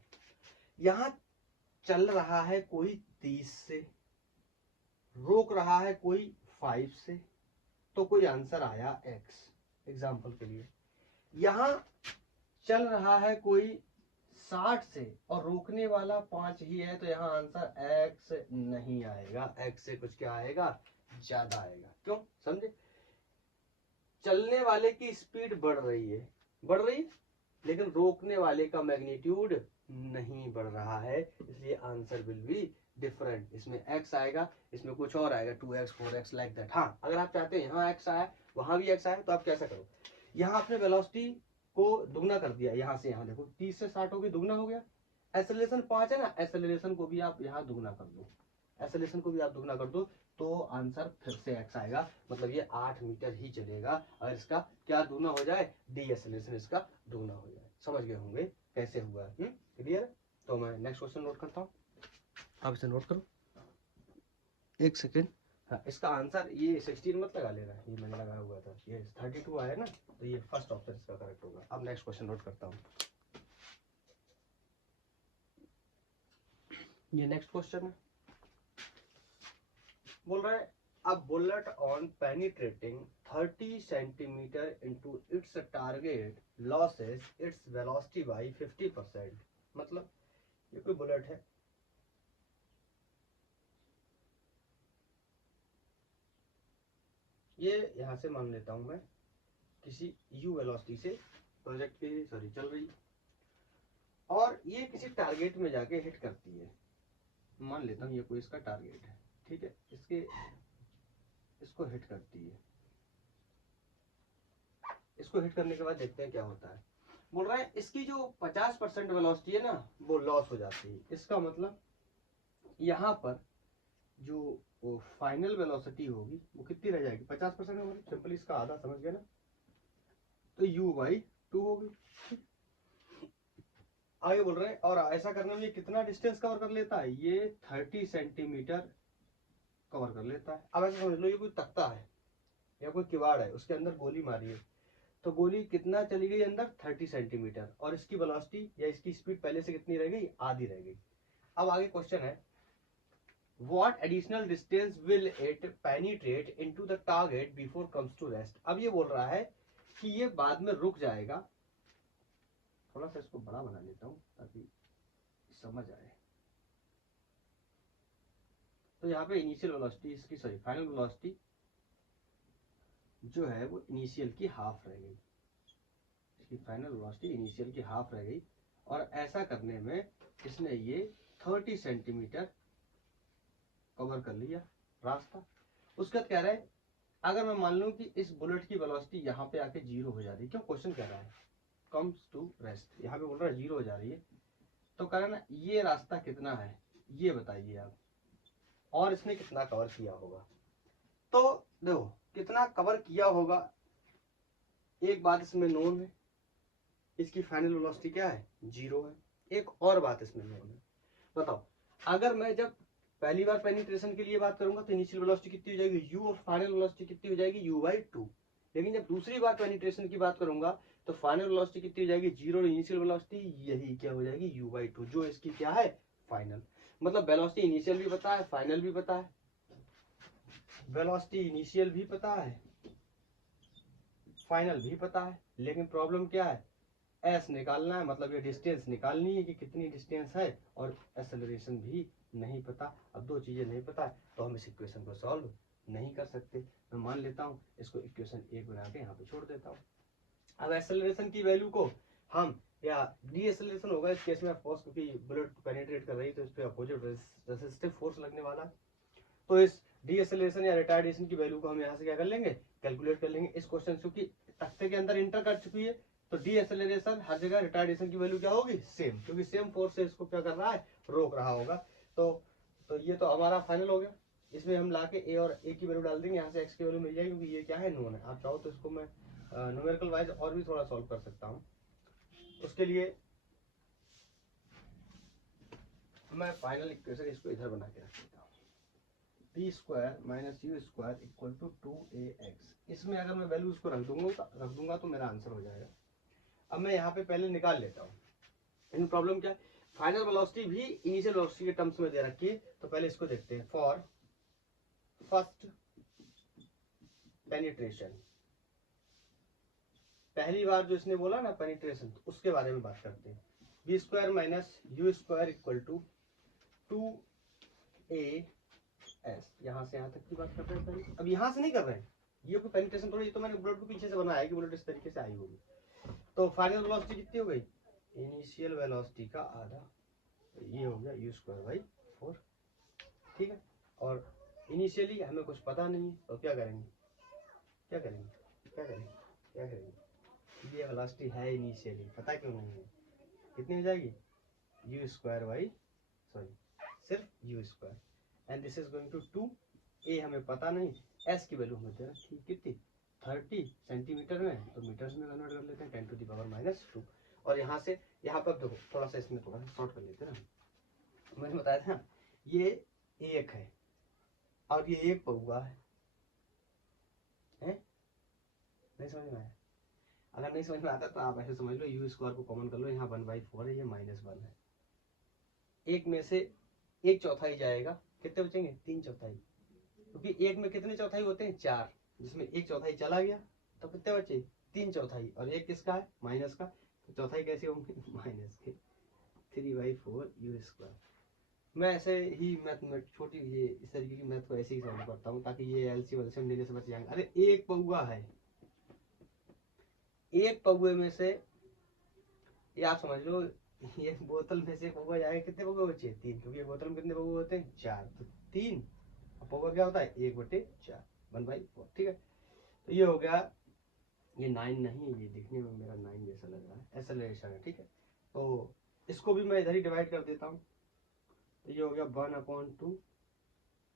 यहाँ चल रहा है कोई 30 से, रोक रहा है कोई 5 से, तो कोई आंसर आया x। एग्जाम्पल के लिए यहाँ चल रहा है कोई 60 से और रोकने वाला 5 ही है, तो यहाँ आंसर x नहीं आएगा, x से कुछ क्या आएगा ज्यादा आएगा। क्यों, समझे, चलने वाले की स्पीड बढ़ रही है लेकिन रोकने वाले का मैग्नीट्यूड नहीं बढ़ रहा है, इसलिए आंसर विल बी डिफरेंट। इसमें x आएगा, इसमें कुछ और आएगा 2x 4x लाइक दैट। हाँ, अगर आप चाहते हैं यहाँ x आया वहां भी x आया, तो आप कैसा करो, यहाँ आपने वेलोसिटी को दुगना कर दिया, यहाँ से यहाँ देखो 30 से 60 हो गई, दुगना हो गया। एक्सेलरेशन 5 है ना, एक्सेलरेशन को भी आप यहाँ दुगना कर दो, एक्सेलरेशन को भी आप दुगना कर दो, तो आंसर फिर से x आएगा, मतलब ये 8 मीटर ही चलेगा, और इसका क्या दुगना हो जाए, डी एक्सेलरेशन इसका दुगना हो जाए। समझ गए होंगे कैसे हुआ है, क्लियर। तो मैं नेक्स्ट क्वेश्चन नोट करता हूँ, आप इसे नोट करो एक सेकेंड। हाँ, इसका आंसर ये 16 मत लगा लेना, ये मैंने लगाया हुआ था, ये 32 आया ना, तो ये फर्स्ट ऑप्शन इसका करेक्ट होगा। अब नेक्स्ट क्वेश्चन नोट करता हूँ, ये नेक्स्ट क्वेश्चन है, बोल रहा है a bullet on penetrating 30 centimeter into its target loses its velocity by 50%। मतलब ये कोई बुलेट है, ये यहां से मान लेता हूं मैं किसी u वेलोसिटी से प्रोजेक्ट की चल रही, और ये किसी टारगेट में जाके हिट करती है। मान लेता हूँ ये कोई इसका टारगेट है, ठीक है, इसको हिट करती है, इसको हिट करने के बाद देखते हैं क्या होता है। बोल रहा है इसकी जो 50% वेलोसिटी है ना वो लॉस हो जाती है। इसका मतलब यहाँ पर जो फाइनल वेलोसिटी होगी वो कितनी रह जाएगी, 50% होगी, सिंपल इसका आधा, समझ गया ना, तो u/2 होगी। आगे बोल रहे हैं, और ऐसा करने में ये कितना डिस्टेंस कवर कर लेता है, ये 30 सेंटीमीटर कवर कर लेता है। अब ऐसा समझ लो ये कोई तख्ता है या कोई किवाड़ है, उसके अंदर गोली मारी है, तो गोली कितना चली गई अंदर 30 सेंटीमीटर, और इसकी वेलोसिटी या इसकी स्पीड पहले से कितनी रह गई, आधी रह गई। अब आगे क्वेश्चन है What additional distance will it penetrate into the target before comes to rest? अब ये बोल रहा है कि ये बाद में रुक जाएगा। थोड़ा सा इसको बड़ा बना लेता हूँ ताकि समझ आए। तो यहाँ पे इनिशियल वेलोसिटी इसकी फाइनल वेलोसिटी जो है वो इनिशियल की हाफ रह गई, इसकी फाइनल वेलोसिटी इनिशियल की हाफ रह गई, और ऐसा करने में इसने ये 30 सेंटीमीटर कवर कर लिया रास्ता। उसके बाद कह रहा है अगर मैं मान लूं कि इस बुलेट की वेलोसिटी यहाँ पे आके 0 हो जा रही है, क्यों क्वेश्चन कह रहा है कम्स टू रेस्ट, यहाँ पे बोल रहा है 0 हो जा रही है, तो कह रहा है ना ये रास्ता कितना है ये बताइए आप, और इसने कितना कवर किया होगा। तो देखो कितना कवर किया होगा, एक बात इसमें नोन है, इसकी फाइनल वेलोसिटी क्या है 0 है। एक और बात इसमें नोन है, बताओ अगर मैं जब पहली बार पेनिट्रेशन के लिए बात करूंगा तो इनिशियल वेलोसिटी कितनी हो जाएगी u, और फाइनल वेलोसिटी कितनी हो जाएगी u/2। लेकिन जब दूसरी बार पेनिट्रेशन की बात करूंगा तो फाइनल वेलोसिटी कितनी हो जाएगी 0, और इनिशियल वेलोसिटी यही क्या हो जाएगी u/2, जो इसकी क्या है फाइनल। मतलब वेलोसिटी इनिशियल भी पता है, फाइनल भी पता है, वेलोसिटी इनिशियल भी पता है, फाइनल भी पता है, लेकिन प्रॉब्लम क्या है एस निकालना है, मतलब ये डिस्टेंस निकालनी है कि कितनी डिस्टेंस है, और एक्सेलरेशन भी नहीं पता। अब दो चीजें नहीं पता है तो हम इस इक्वेशन को सॉल्व नहीं कर सकते। मैं मान लेता हूं इसको इक्वेशन 1 बना के यहाँ पे छोड़ देता हूँ। अब एक्सेलरेशन की वैल्यू को हम, या डी एक्सेलरेशन होगा इस केस में ऑफकोर्स, क्योंकि बुलेट पेनिट्रेट कर रही है तो इस पे अपोजिट रेसिस्टिव फोर्स लगने वाला है। तो इस डी एक्सेलरेशन या रिटार्डेशन की वैल्यू को हम यहाँ से क्या कर लेंगे, कैलकुलेट कर लेंगे। इस क्वेश्चन क्योंकि तख्ते के अंदर इंटर कर चुकी है तो डी एक्सेलरेशन हर जगह रिटार्डेशन की वैल्यू क्या होगी सेम, क्योंकि सेम फोर्स से इसको क्या कर रहा है रोक रहा होगा। तो ये तो हमारा फाइनल हो गया। इसमें हम लाके ए और ए की वैल्यू डाल देंगे, यहाँ से एक्स की वैल्यू मिल जाएगी, क्योंकि ये क्या है नोन है। आप चाहो तो इसको मैं न्यूमेरिकल वाइज और भी थोड़ा सॉल्व कर सकता हूँ। उसके लिए मैं फाइनल इक्वेशन इसको इधर बना के रख देता हूँ, p square minus u square equal to 2ax। इसमें अगर मैं वैल्यू इसको रख दूंगा तो मेरा आंसर हो जाएगा। अब मैं यहाँ पे पहले निकाल लेता हूँ। इन प्रॉब्लम क्या है, फाइनल वेलोसिटी भी इनिशियल वेलोसिटी के टर्म्स में दे रखी है, तो पहले इसको देखते हैं। फॉर फर्स्ट पेनिट्रेशन, पहली बार जो इसने बोला ना पेनिट्रेशन, तो उसके बारे में बात करते हैं। V square minus u square equal to 2as, यहाँ से यहाँ तक की बात करते हैं पहले। अब यहाँ से नहीं कर रहे हैं, ये कोई पेनिट्रेशन थोड़ी, ये तो मैंने बुलेट को पीछे से बनाया है कि बुलेट इस तरीके से आई होगी। तो फाइनल वेलोसिटी कितनी हो गई, इनिशियल वेलोसिटी का आधा, तो ये हो गया यू स्क्वायर बाई 4, ठीक है। और इनिशियली हमें कुछ पता नहीं है तो क्या करेंगे, ये वेलोसिटी है इनिशियली, पता क्यों नहीं है, कितनी हो जाएगी यू स्क्वायर बाई सिर्फ u square, and this is going to 2, ए हमें पता नहीं, एस की वैल्यू हमें दे रखी कितनी 30 सेंटीमीटर में, तो मीटर्स में कन्वर्ट कर लेते हैं 10 टू द पावर -2। और यहाँ से यहाँ पर देखो थोड़ा सा इसमें थोड़ा सा शॉर्ट कर लेते हैं ना, मैंने बताया था ये एक है और ये एक पौआ है, नहीं समझ में आया? अगर नहीं समझ में आता तो आप ऐसे समझ लो, यू स्क्वायर को कॉमन कर लो, यहाँ 1/4 है, ये -1 है, एक में से एक चौथाई जाएगा, कितने बचेंगे 3 चौथाई, क्योंकि एक में कितने चौथाई होते हैं 4, जिसमें एक चौथाई चला गया तो कितने बचे 3 चौथाई, और एक किसका है माइनस का, तो चौथाई कैसे होंगे माइनस के 3/4 यू स्क्वायर। मैं ऐसे ही मैथ में छोटी ये इस तरीके की मैथ को ऐसे ही सॉल्व करता हूँ ताकि ये एलसीएम एलसीएम लेने से बच जाएंगे। अरे एक पौआ है, एक पौए में से ये आप समझ लो, ये बोतल में से पौआ जाएगा, कितने पौए बचे 3, क्योंकि एक बोतल में कितने पौए होते हैं 4, तो 3 पौआ क्या होता है 1/4 1/4, ठीक है। तो ये हो गया, ये 9 नहीं है, ये दिखने में मेरा 9 जैसा लग रहा है, एक्सेलरेशन है, ठीक है। तो इसको भी मैं इधर ही डिवाइड कर देता हूँ, तो ये हो गया 1/2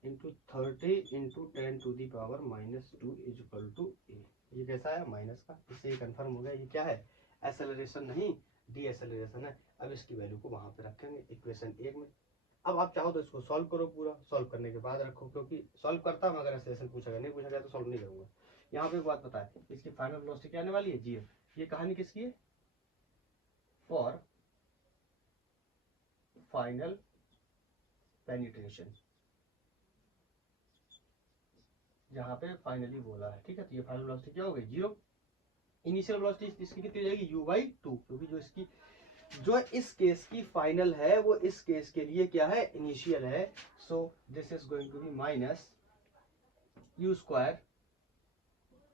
into 30 into 10 to the power -2 is equal to A. ये कैसा है माइनस का, इससे ये कन्फर्म हो गया ये क्या है एक्सेलरेशन नहीं डी एक्सेलरेशन है। अब इसकी वैल्यू को वहां पे रखेंगे इक्वेशन 1 में। अब आप चाहो तो इसको सॉल्व करो, पूरा सॉल्व करने के बाद रखो, क्योंकि सॉल्व करता हूँ अगर एक्सेलरेशन पूछा गया, नहीं पूछा गया तो सॉल्व नहीं करूंगा, यहाँ पे एक बात पता है, इसकी फाइनल वेलोसिटी क्या आने वाली है, 0। ये कहानी किसकी है, फॉर फाइनल पेनिट्रेशन, जहां पे फाइनली बोला है, ठीक है। तो ये फाइनल वेलोसिटी क्या हो गई, 0। इनिशियल वेलोसिटी इसकी कितनी हो जाएगी, u/2, क्योंकि जो इस केस की फाइनल है वो इस केस के लिए क्या है, इनिशियल है। So this is going to be minus u²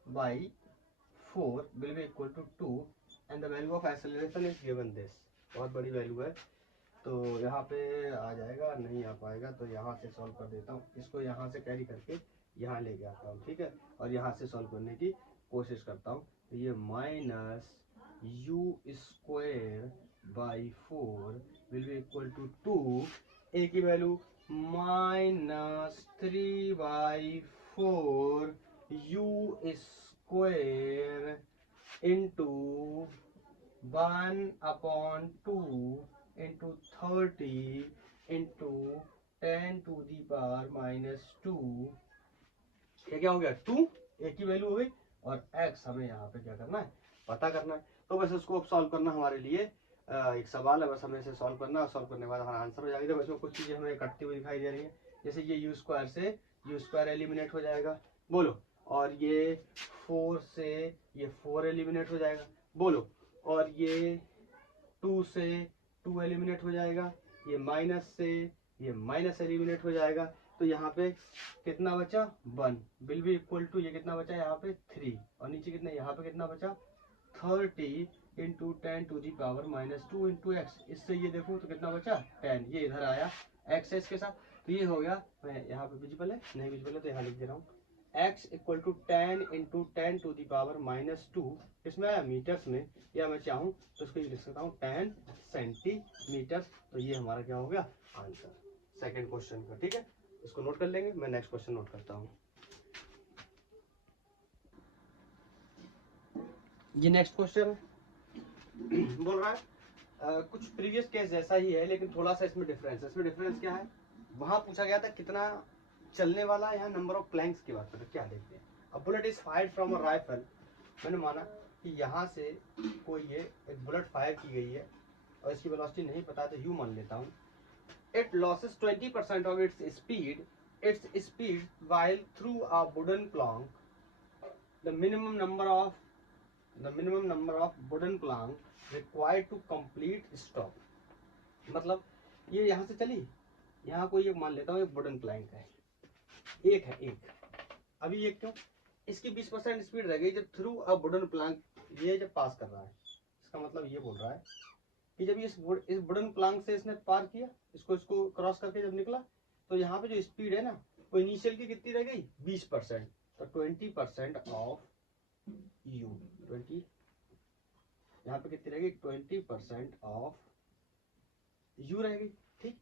by 4 will be equal to 2 and the value of acceleration is given this। बहुत बड़ी वैल्यू है, तो यहाँ पे आ जाएगा, नहीं आ पाएगा तो यहाँ से सॉल्व कर देता हूँ, इसको यहाँ से कैरी करके यहाँ लेके आता हूँ, ठीक है, और यहाँ से सॉल्व करने की कोशिश करता हूँ। तो ये minus u² by 4 will be equal to 2, a की value -3/4 u² into 1/2 into 30 into 10⁻⁻²। ये क्या हो गया, 2, एक ही वैल्यू हो गई, और x हमें यहाँ पे क्या करना है, पता करना है। तो बस इसको अब सॉल्व करना हमारे लिए एक सवाल है, बस हमें इसे सॉल्व करना है, सॉल्व करने के बाद हमारा आंसर हो जाएगा। तो इसमें कुछ चीजें हमें कटती हुई दिखाई दे रही है, जैसे ये u² से u² एलिमिनेट हो जाएगा, बोलो, और ये 4 से ये 4 एलिमिनेट हो जाएगा, बोलो, और ये 2 से 2 एलिमिनेट हो जाएगा, ये माइनस से ये माइनस एलिमिनेट हो जाएगा। तो यहाँ पे कितना बचा, 1 विल बी इक्वल टू, ये कितना बचा यहाँ पे 3, और नीचे कितना, यहाँ पे कितना बचा 30 इंटू 10⁻⁻² इंटू x। इससे ये देखो तो कितना बचा 10, ये इधर आया x के साथ, तो ये हो गया। मैं यहाँ पे विजिबल है, नहीं विजिबल है तो यहाँ लिख दे रहा हूँ, x इक्वल टू 10 इंटू 10⁻⁻², इसमें आया मीटर्स में, या मैं चाहूँ तो इसको लिख सकता हूँ 10 सेंटीमीटर। तो ये हमारा क्या हो गया, आंसर सेकंड क्वेश्चन का, ठीक है। इसको नोट कर लेंगे, मैं नेक्स्ट क्वेश्चन नोट करता हूँ। ये नेक्स्ट क्वेश्चन बोल रहा है कुछ प्रीवियस केस जैसा ही है, लेकिन थोड़ा सा इसमें डिफरेंस है। इसमें डिफरेंस क्या है, वहां पूछा गया था कितना चलने वाला, यहाँ नंबर ऑफ प्लैंक्स की बात करें, क्या देखते हैं। अब bullet is fired from a rifle, मैंने माना कि यहाँ से कोई ये एक बुलेट फायर की गई है और इसकी वेलोसिटी नहीं पता, तो यू मान लेता हूँ। It loses 20% of its speed while through a wooden plank. The minimum number of wooden plank required to complete stop. मतलब ये यहाँ से चली, यहाँ कोई एक मान लेता हूँ एक वुडन प्लैंक है, एक है एक, अभी ये क्यों, इसकी 20% स्पीड रह गई जब थ्रू अ वुडन प्लैंक ये जब पास कर रहा है। इसका मतलब ये बोल रहा है कि जब इस वुडन प्लैंक से इसने पार किया, इसको क्रॉस करके जब निकला, तो यहाँ पे जो स्पीड है ना, वो इनिशियल की कितनी रह गई 20%, तो 20% ऑफ यू, 20 यहाँ पे कितनी रह गई 20% ऑफ यू रह गई, ठीक।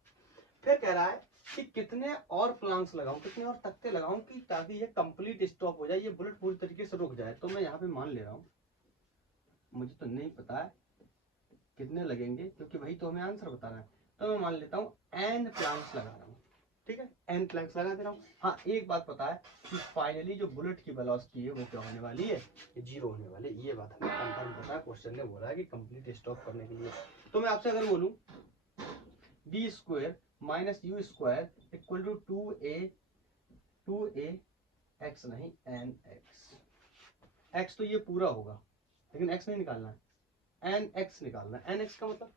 फिर कह रहा है कि कितने और प्लांक्स लगाऊं, कितने और तख्ते लगाऊं कि ताकि ये कंप्लीट स्टॉप हो जाए, ये बुलेट पूरी तरीके से रुक जाए। तो मैं यहाँ पे मान ले रहा हूँ, मुझे तो नहीं पता है कितने लगेंगे, क्योंकि वही तो हमें आंसर बताना है। तो मैं मान लेता हूँ n प्लैंक्स लगा रहा हूँ, ठीक है, n प्लैंक्स लगा दे रहा हूँ। हाँ, एक बात पता है कि फाइनली जो बुलेट की वेलोसिटी है वो क्या होने वाली है, 0 होने वाली है। ये बात हमें कंफर्म पता है, क्वेश्चन ने बोला है कि कंप्लीट स्टॉप करने के लिए। तो मैं आपसे अगर बोलूँ b² minus u² equal to 2a x, नहीं nx, x तो ये पूरा होगा, लेकिन x नहीं निकालना है, nx निकालना है। nx का मतलब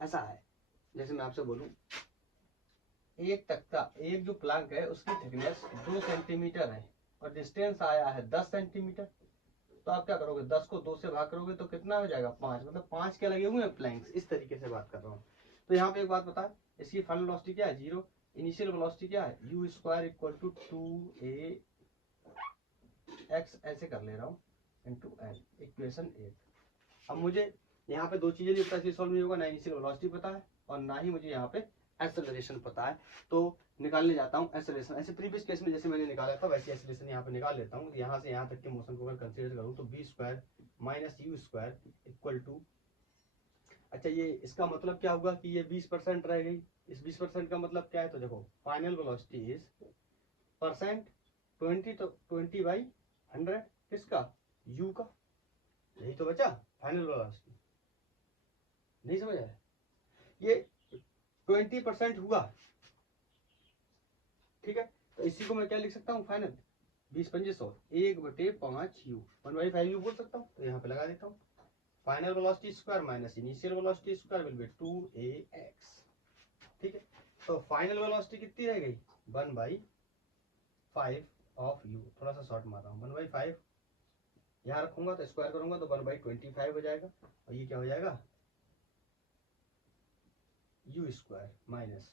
ऐसा है, जैसे मैं आपसे बोलूं एक तख्ता, एक जो प्लैंक है उसकी थिकनेस 2 सेंटीमीटर है और डिस्टेंस आया है 10 सेंटीमीटर, तो आप क्या करोगे, 10 को 2 से भाग करोगे तो कितना हो जाएगा 5, मतलब 5 के लगे हुए हैं प्लैंक्स, इस तरीके से बात कर रहा हूँ। तो यहाँ पे एक बात बता, इसकी फाइनल वेलोसिटी क्या है 0, इनिशियल वेलोसिटी क्या है u² इक्वल टू 2ax, ऐसे कर ले रहा हूँ इंटू n, इक्वेशन 8। अब मुझे यहाँ पे दो चीजें नहीं पता, सॉल्व नहीं होगा, ना इनिशियल वेलोसिटी पता है और ना ही मुझे यहाँ पे एक्सेलरेशन पता है। तो निकालने जाता हूँ एक्सेलरेशन, ऐसे प्रीवियस केस में जैसे मैंने निकाला था वैसे एक्सेलरेशन यहाँ पे निकाल लेता हूँ। यहाँ से यहाँ तक के मोशन को अगर कंसीडर करूँ तो b² minus u² equal to, अच्छा ये इसका मतलब क्या होगा कि ये 20% रह गई, इस 20% का मतलब क्या है, तो देखो फाइनल वेलोसिटी इज परसेंट 20, तो 20/100, 100 किसका, u का, यही तो बचा फाइनल वेलोसिटी। नहीं समझ आया, ये 20% हुआ, ठीक है। तो इसी को मैं क्या लिख सकता हूँ, फाइनल 20×100 1/5u 1/5u बोल सकता हूँ। तो यहाँ पे लगा देता हूँ, final velocity square minus initial velocity square will B 2ax, ठीक है। तो फाइनल वेलोसिटी कितनी रह गई, 1/5 ऑफ u, थोड़ा सा शॉर्ट मार रहा हूँ, 1/5 यहाँ रखूंगा तो स्क्वायर करूंगा तो 1/25 हो जाएगा, और ये क्या हो जाएगा, u square minus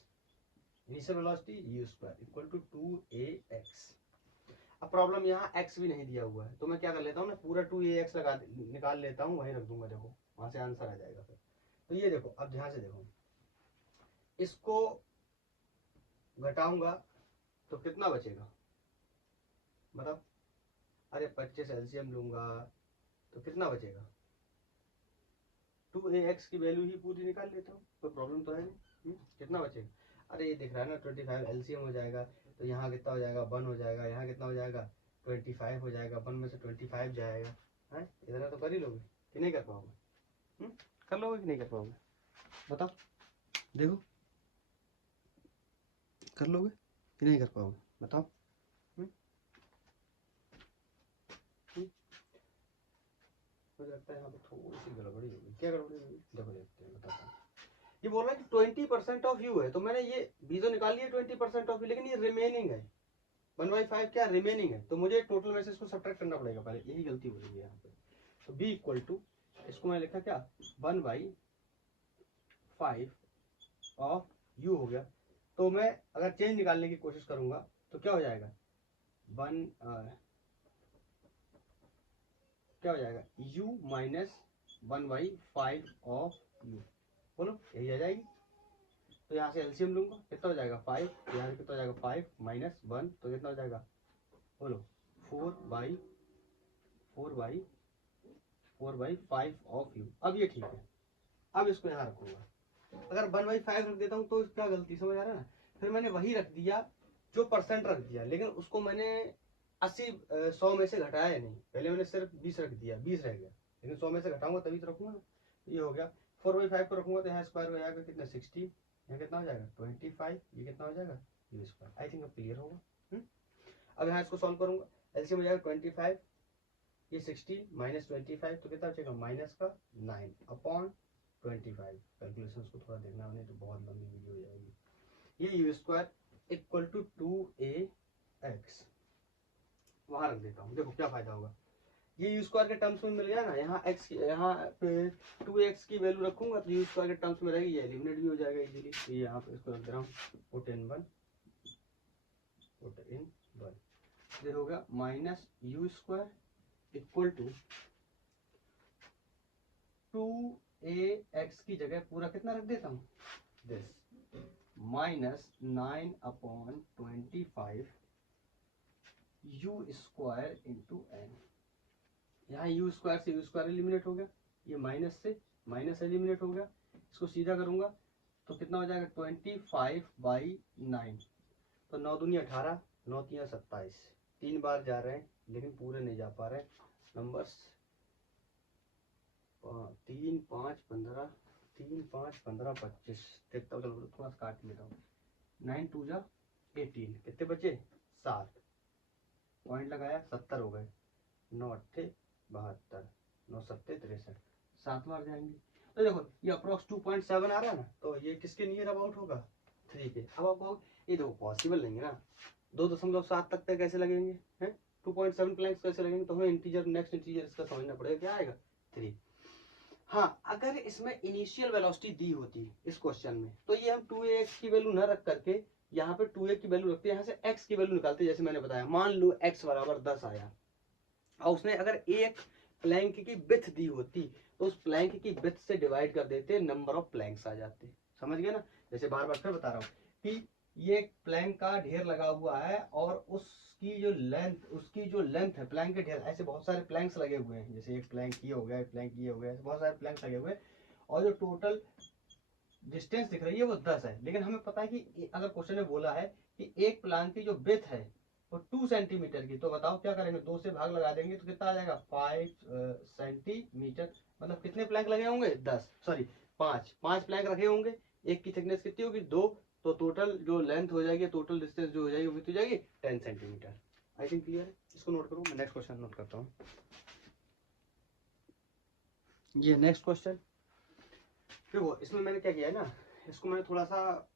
initial velocity u square equal to 2ax। अब प्रॉब्लम यहाँ x भी नहीं दिया हुआ है, तो मैं क्या कर लेता हूँ ना, पूरा 2ax लगा निकाल लेता हूँ, वहीं रख दूंगा, देखो वहां से आंसर आ जाएगा फिर। तो ये देखो, अब ध्यान से देखो, इसको घटाऊंगा तो कितना बचेगा बताओ, अरे 25 एलसीएम लूंगा तो कितना बचेगा, 2ax की वैल्यू ही पूरी निकाल लेता हूँ, कोई प्रॉब्लम तो है नहीं। कितना बचेगा, अरे ये दिख रहा है ना 25 एलसीएम हो जाएगा, तो यहाँ कितना हो जाएगा 1 हो जाएगा, यहाँ कितना हो जाएगा 25 हो जाएगा, 1 में से 25 जाएगा, है इतना तो कर ही लोगे कि नहीं कर पाओगे, कर लोगे कि नहीं कर पाओगे बताओ, देखो कर लोगे कि नहीं कर पाओगे बताओ। मुझे लगता है यहाँ पे थोड़ी सी गड़बड़ी होगी, क्या गड़बड़ी होगी देखो, देखते हैं बताता हूँ। ये बोल रहा है कि 20% ऑफ यू है, तो मैंने ये बीजो निकाल लिया 20% ऑफ यू, लेकिन ये रिमेनिंग है 1/5 क्या रिमेनिंग है, तो मुझे टोटल में से इसको सब्ट्रैक्ट करना पड़ेगा पहले, यही गलती हो रही है यहाँ पे। तो b इक्वल टू, इसको मैं लिखा क्या 1/5 ऑफ u हो गया, तो मैं अगर चेंज निकालने की कोशिश करूंगा तो क्या हो जाएगा, क्या हो जाएगा u माइनस 1/5 ऑफ u, बोलो यही आ जाएगी। तो यहाँ से एलसीएम लूंगा, कितना हो जाएगा 5, यहाँ से कितना हो जाएगा 5 माइनस 1, तो कितना हो जाएगा बोलो 4/5 ऑफ यू। अब ये ठीक है, अब इसको यहाँ रखूंगा, अगर 1/5 रख देता हूँ तो क्या गलती समझ आ रहा है ना, फिर मैंने वही रख दिया जो परसेंट रख दिया, लेकिन उसको मैंने 100 में से घटाया नहीं, पहले मैंने सिर्फ 20 रख दिया, 20 रह गया, लेकिन 100 में से घटाऊंगा तभी तो रखूंगा ना। ये हो गया 4/5 को रखूंगा तो यहाँ स्क्वायर हो जाएगा कितना 60, यहाँ कितना हो जाएगा 25, ये कितना हो जाएगा यू स्क्वायर। आई थिंक अब क्लियर होगा। अब यहाँ इसको सॉल्व करूंगा, एलसीएम हो जाएगा 25, ये 60 माइनस 25 तो कितना बचेगा माइनस का 9/25। कैलकुलेशन को थोड़ा देखना नहीं तो बहुत लंबी वीडियो हो जाएगी। ये you square equal to 2ax वहां रख देता हूँ, देखो क्या फायदा होगा, ये यू स्क्वायर के टर्म्स में मिल गया ना, यहाँ x यहाँ पे 2x की वैल्यू रखूंगा तो यू स्क्वायर के टर्म्स में रहेगी, ये एलिमिनेट भी हो जाएगा इजीली। तो ये यहाँ पे इसको रख दे रहा हूँ, पुट इन 1, ये होगा minus u square equal to 2ax की जगह पूरा कितना रख देता हूँ this minus 9/25 u square into n. यहाँ यू स्क्वायर से यू स्क्वायर एलिमिनेट हो गया, ये माइनस से माइनस एलिमिनेट हो गया, इसको सीधा करूंगा तो कितना हो जाएगा 25/9, तो 9 दूनी 18, 9 3 27, 3 बार जा रहे हैं लेकिन पूरे नहीं जा पा रहे नंबर्स, 3 5 15 3 5 15 25 देखता हूँ, चलो थोड़ा सा काट लेता हूँ, 9 2 जा 18, कितने बचे 7, पॉइंट लगाया 70 हो गए, 9 8 72, 9 7 63, 7 बार जाएंगे। तो देखो ये अप्रोक्स 2.7 आ रहा है ना, तो ये किसके नियर अबाउट होगा 3 के। अब आप कहो ये देखो पॉसिबल नहीं है ना, 2.7 तक कैसे लगेंगे हैं, 2.7 प्लैंक्स कैसे लगेंगे, तो हमें इंटीजर नेक्स्ट इंटीजर इसका समझना पड़ेगा, क्या आएगा 3। हाँ अगर इसमें इनिशियल वेलोसिटी दी होती इस क्वेश्चन में, तो ये हम 2ax की वैल्यू न रख करके यहाँ पे 2a की वैल्यू रखते हैं, यहाँ से x की वैल्यू निकालते, जैसे मैंने बताया मान लो x बराबर 10 आया और उसने अगर एक प्लैंक की विड्थ दी होती तो उस प्लैंक की विड्थ से डिवाइड कर देते, नंबर ऑफ प्लैंक्स आ जाते, समझ गए ना। जैसे बार बार फिर बता रहा हूँ कि ये प्लैंक का ढेर लगा हुआ है और उसकी जो लेंथ है प्लैंक के ढेर, ऐसे बहुत सारे प्लैंक्स लगे हुए हैं, जैसे एक प्लैंक ये हो गया, एक प्लैंक ये हो गया, ऐसे बहुत सारे प्लैंक्स लगे हुए हैं और जो टोटल डिस्टेंस दिख रही है वो 10 है। लेकिन हमें पता है कि अगर क्वेश्चन में बोला है कि एक प्लैंक की जो विड्थ है और 2 सेंटीमीटर की, तो बताओ क्या करेंगे, 2 से भाग लगा देंगे तो कितना आ जाएगा 5 सेंटीमीटर। मतलब कितने प्लैंक लगे होंगे 10, सॉरी 5 प्लैंक रखे होंगे। एक की थिकनेस कितनी होगी 2, तो टोटल जो लेंथ हो जाएगी, टोटल डिस्टेंस जो हो जाएगी वो कितनी हो जाएगी 10 सेंटीमीटर। आई थिंक क्लियर है। इसको नोट करो, मैं नेक्स्ट क्वेश्चन नोट करता हूँ। ये नेक्स्ट क्वेश्चन देखो, इसमें मैंने क्या किया है ना, इसको मैंने थोड़ा सा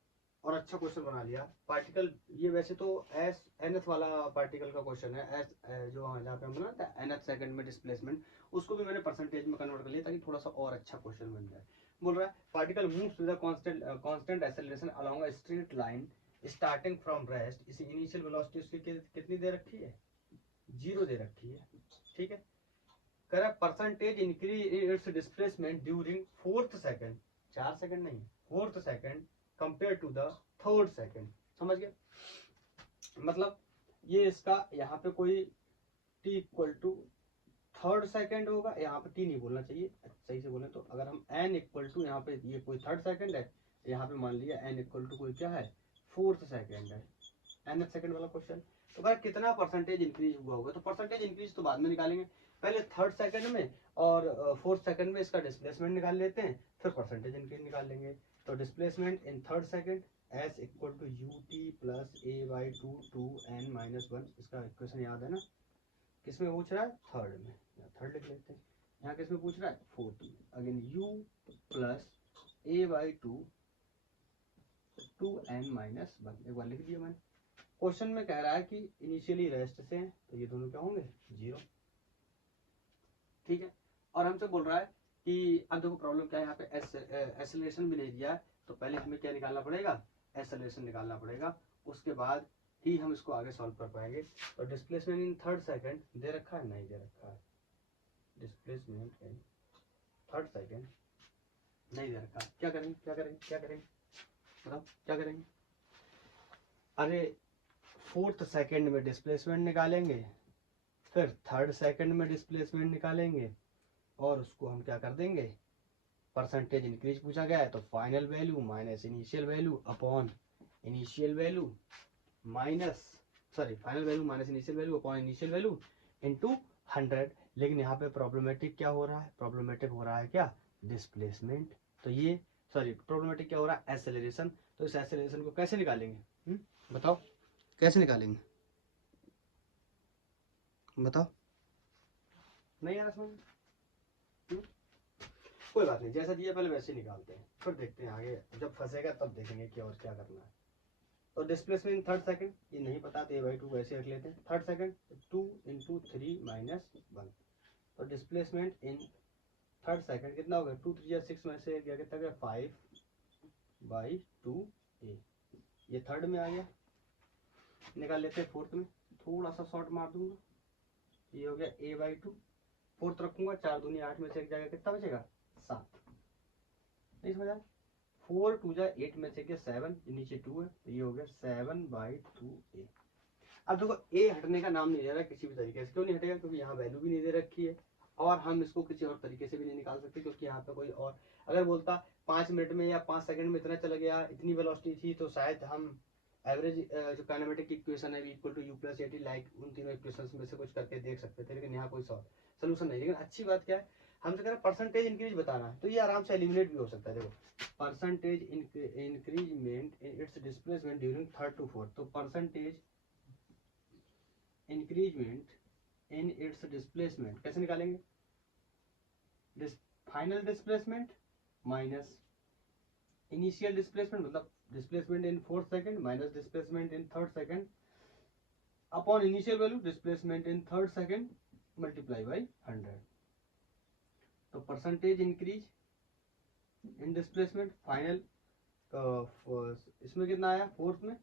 और अच्छा क्वेश्चन बना लिया। पार्टिकल, ये वैसे तो एस nth वाला पार्टिकल का क्वेश्चन है, एस जो जहाँ पे हम बनाते हैं nth सेकंड में डिस्प्लेसमेंट, उसको भी मैंने परसेंटेज में कन्वर्ट कर लिया ताकि थोड़ा सा और अच्छा क्वेश्चन बन जाए। बोल रहा है particle moves with constant acceleration along a straight line starting from rest. इसी इनिशियल वेलोसिटी उसकी कितनी दे रखी है, 0 दे रखी है, ठीक है। कह रहा percentage increase in its displacement during 4th second, 4 second नहीं 4th second compare to the 3rd second. समझ गए, मतलब ये इसका यहाँ पे कोई t equal to 3rd second होगा, यहाँ पे t नहीं बोलना चाहिए, सही से बोले तो अगर हम n इक्वल टू, यहाँ पे ये कोई 3rd सेकंड है, यहाँ पे मान लिया n इक्वल टू कोई क्या है 4th सेकंड है, nth सेकंड वाला क्वेश्चन। तो अगर कितना परसेंटेज इंक्रीज हुआ होगा, तो परसेंटेज इंक्रीज तो बाद में निकालेंगे, पहले 3rd सेकंड में और 4th सेकंड में इसका डिस्प्लेसमेंट निकाल लेते हैं, फिर परसेंटेज इंक्रीज निकाल लेंगे। तो displacement in 3rd second s equal to u t plus A by 2n-1, इसका इक्वेशन याद है ना, किसमें पूछ रहा है 3rd में, 3rd लिख लेते हैं। यहाँ किसमें पूछ रहा है 4th में, again u plus A by 2n-1, एक बार लिख दिया मैंने। क्वेश्चन में कह रहा है कि इनिशियली रेस्ट से, तो ये दोनों क्या होंगे 0, ठीक है। और हमसे बोल रहा है कि अब देखो प्रॉब्लम क्या है, यहाँ पे एक्सेलरेशन भी नहीं दिया है, तो पहले हमें क्या निकालना पड़ेगा, एक्सेलरेशन निकालना पड़ेगा, उसके बाद ही हम इसको आगे सॉल्व कर पाएंगे। तो डिस्प्लेसमेंट इन 3rd सेकंड दे रखा है, नहीं दे रखा है, डिस्प्लेसमेंट इन 3rd सेकंड नहीं दे रखा, क्या करेंगे क्या करेंगे क्या करेंगे, बताओ क्या करेंगे। अरे 4th सेकंड में डिस्प्लेसमेंट निकालेंगे, फिर 3rd सेकंड में डिस्प्लेसमेंट निकालेंगे, और उसको हम क्या कर देंगे, परसेंटेज इंक्रीज पूछा गया है तो final value minus initial value upon initial value minus, sorry final value minus initial value upon initial value into 100। लेकिन यहाँ पे प्रॉब्लमेटिक क्या हो रहा है, प्रॉब्लमेटिक हो रहा है क्या डिस्प्लेसमेंट, तो ये सॉरी प्रॉब्लमेटिक क्या हो रहा है एक्सेलरेशन। तो इस एक्सेलरेशन को कैसे निकालेंगे, बताओ कैसे निकालेंगे, बताओ, नहीं आ रहा समझ, कोई बात नहीं, जैसा दिया पहले वैसे ही निकालते हैं, फिर देखते हैं आगे जब फंसेगा तब देखेंगे कि और क्या करना है। तो डिस्प्लेसमेंट 3rd सेकंड ये नहीं पता तो a/2 वैसे रख लेते हैं, 3rd सेकंड 2 × 3-1, तो डिस्प्लेसमेंट इन 3rd सेकंड कितना होगा, 2 3 6 में से क्या कितना गया 5/2a, ये 3rd में आ गया। निकाल लेते हैं 4th में, थोड़ा सा शॉर्ट मार दूंगा, ये हो गया a/2, 4th रखूंगा 4 दूनी 8 में से एक जगह कितना बचेगा 7, नहीं समझ आया, 4 2 जा 8 में से क्या 7, नीचे 2 है तो ये हो गया 7/2a। अब देखो a हटने का नाम नहीं ले रहा किसी भी तरीके से, क्यों नहीं हटेगा, क्योंकि यहाँ वैल्यू भी नहीं दे रखी है, और हम इसको किसी और तरीके से भी नहीं निकाल सकते, क्योंकि यहाँ पे कोई और अगर बोलता 5 मिनट में या 5 सेकंड में इतना चला गया, इतनी वेलोसिटी थी, तो शायद हम एवरेज जो काइनेमेटिक इक्वेशन है equal to u plus a t, like उन तीनों इक्वेशंस में से कुछ करके देख सकते थे, लेकिन यहाँ कोई सोल्यूशन नहीं। लेकिन अच्छी बात क्या है, हमसे कह रहे परसेंटेज इंक्रीज बताना है, तो ये आराम से एलिमिनेट भी हो सकता है। देखो percentage increasement in its displacement during 3rd to 4th, तो percentage increasement in its displacement कैसे निकालेंगे, final displacement minus initial displacement, मतलब displacement in 4th second minus displacement in 3rd second upon initial value displacement in 3rd second multiply by 100। तो percentage increase in displacement final, इसमें कितना आया 4th में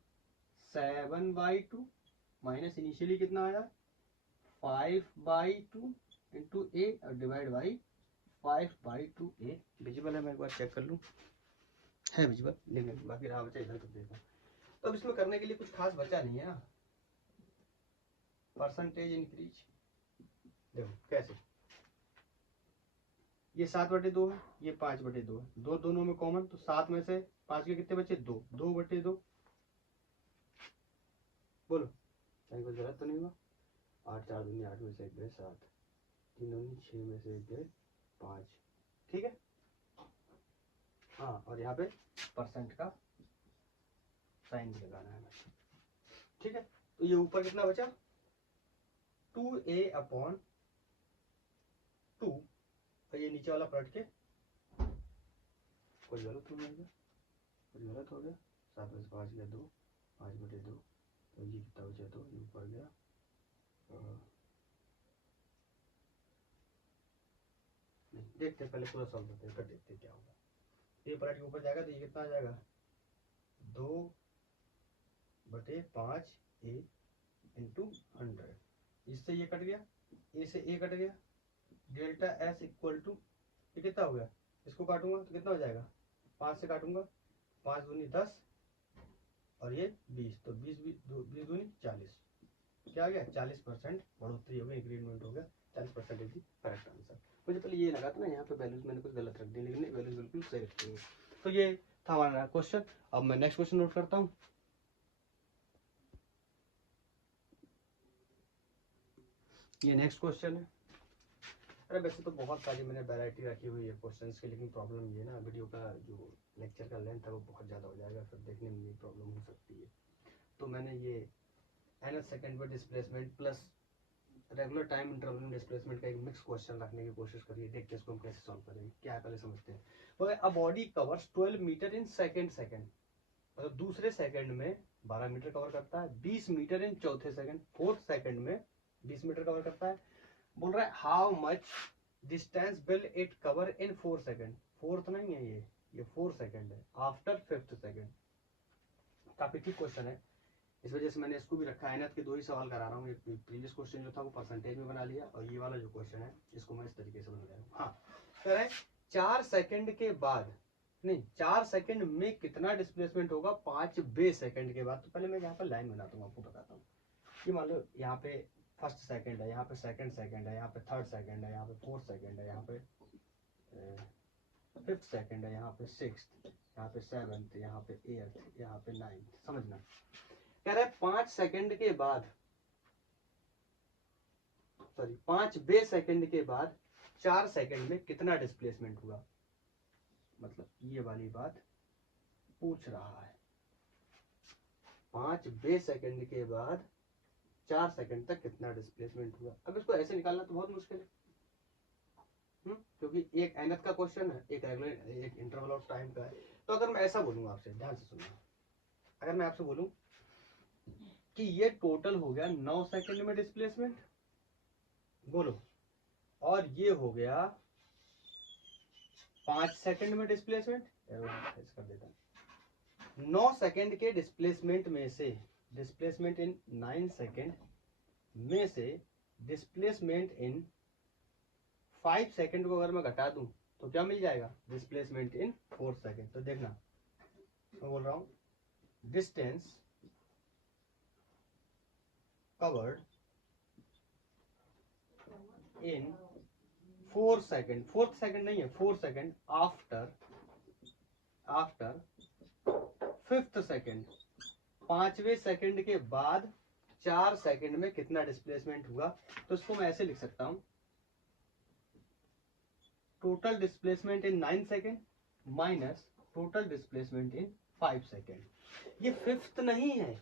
7/2 माइनस इनिशियली कितना आया 5/2 इंटू ए और डिवाइड बाई 5/2a। विजिबल है, मैं एक बार चेक कर लूँ, है विजिबल, लेकिन बाकी रहा बचा इधर, तो देखो तो अब इसमें करने के लिए कुछ खास बचा नहीं है ना। परसेंटेज इंक्रीज देखो कैसे, ये 7/2 है, ये 5/2 है, दो दोनों में कॉमन, तो 7 में से 5 के कितने बचे 2, 2/2, बोलो कहीं कुछ गलत तो नहीं हुआ? 8 4 दूनी 8 में से 1 गए 7, 3 दूनी 6 में से 1 गए 5, ठीक है। हाँ, और यहाँ पे परसेंट का साइन भी लगाना है, ठीक है। तो ये ऊपर कितना बचा? 2a/2, और ये नीचे वाला पलट के कोई गलत हो गया, कुछ गलत हो गया। 7 में से 5 गया 2, 5/2, तो ये कितना बचा? 2, ये ऊपर गया। नहीं, देखते पहले पूरा सॉल्व करते हैं, फिर देखते क्या होगा। ये पलट के ऊपर जाएगा तो ये कितना आ जाएगा? 2/5a into 100। इससे ये कट गया, ए से ए कट गया, डेल्टा एस इक्वल टू, ये कितना हो गया? इसको काटूंगा तो कितना हो जाएगा? 5 से काटूंगा, 5 दूनी 10 और ये 20, तो 20 दूनी 40। क्या आ गया? 40% बढ़ोतरी हो गई, इंक्रीमेंट हो गया। 40% इज करेक्ट आंसर। मुझे पहले ये लगा था ना यहाँ पे वैल्यूज मैंने कुछ गलत रख दी, लेकिन वैल्यूज बिल्कुल सही रखी है। तो ये था हमारा क्वेश्चन। अब मैं नेक्स्ट क्वेश्चन नोट करता हूँ। ये नेक्स्ट क्वेश्चन है। अरे वैसे तो बहुत सारी मैंने वैरायटी रखी हुई है क्वेश्चंस की, लेकिन प्रॉब्लम ये ना, वीडियो का जो लेक्चर का लेंथ है वो बहुत ज़्यादा हो जाएगा, फिर देखने में भी प्रॉब्लम हो सकती है। तो मैंने ये nth सेकेंड में displacement plus regular time interval में डिस्प्लेसमेंट का एक मिक्स क्वेश्चन रखने की कोशिश करिए। देखते हैं इसको हम कैसे सॉल्व करेंगे। क्या है पहले समझते हैं। तो a body covers 12 metre in second, मतलब दूसरे सेकंड में 12 मीटर कवर करता है। 20 मीटर इन चौथे सेकंड, फोर्थ सेकंड में 20 मीटर कवर करता है। बोल रहा है how much distance will it cover in 4 second. Fourth नहीं है ये 4 सेकंड है, आफ्टर 5th सेकंड। काफी ठीक क्वेश्चन है, इस वजह से मैंने इसको भी रखा है। एनएथ के 2 ही सवाल करा रहा हूँ। ये प्रीवियस क्वेश्चन जो था वो परसेंटेज में बना लिया, और ये वाला जो क्वेश्चन है इसको मैं इस तरीके से बना रहा हूँ। हाँ, कह रहे हैं 4 सेकंड के बाद, नहीं 4 सेकंड में कितना डिस्प्लेसमेंट होगा 5वें सेकंड के बाद। तो पहले मैं यहाँ पर लाइन बनाता हूँ, आपको बताता हूँ। ये मान लो यहाँ पे फर्स्ट सेकंड है, यहाँ पे सेकंड सेकंड है, यहाँ पे थर्ड सेकंड है, यहाँ पे फोर्थ सेकंड है, यहाँ पे 5th सेकंड है, यहाँ पे 6th, यहाँ पे 7th, यहाँ पे 8th, यहाँ पे 9th। समझना, कह रहे 5 सेकंड के बाद, सॉरी 5वें सेकंड के बाद 4 सेकंड में कितना डिस्प्लेसमेंट हुआ, मतलब ये वाली बात पूछ रहा है। 5वें सेकंड के बाद 4 सेकंड तक कितना डिस्प्लेसमेंट हुआ। अब इसको ऐसे निकालना तो बहुत मुश्किल है, क्योंकि एक एनथ का क्वेश्चन है, एक रेगुलर, एक इंटरवल ऑफ टाइम का है। तो अगर मैं ऐसा बोलूंगा आपसे, ध्यान से सुनना, अगर मैं आपसे बोलूं कि ये टोटल हो गया 9 सेकंड में डिस्प्लेसमेंट, बोलो, और ये हो गया 5 सेकंड में डिस्प्लेसमेंट, कर देता 9 सेकंड के डिस्प्लेसमेंट में से, डिस्प्लेसमेंट इन 9 सेकंड में से डिस्प्लेसमेंट इन 5 सेकंड को अगर मैं घटा दूं तो क्या मिल जाएगा? Displacement in 4 second. तो देखना, मैं बोल रहा हूं distance covered in 4 second, 4th second नहीं है, 4 सेकंड आफ्टर 5th सेकंड, 5वें सेकंड के बाद 4 सेकंड में कितना डिस्प्लेसमेंट हुआ। तो इसको मैं ऐसे लिख सकता हूं, total displacement in 9 second minus total displacement in 5 second. ये 5th नहीं है,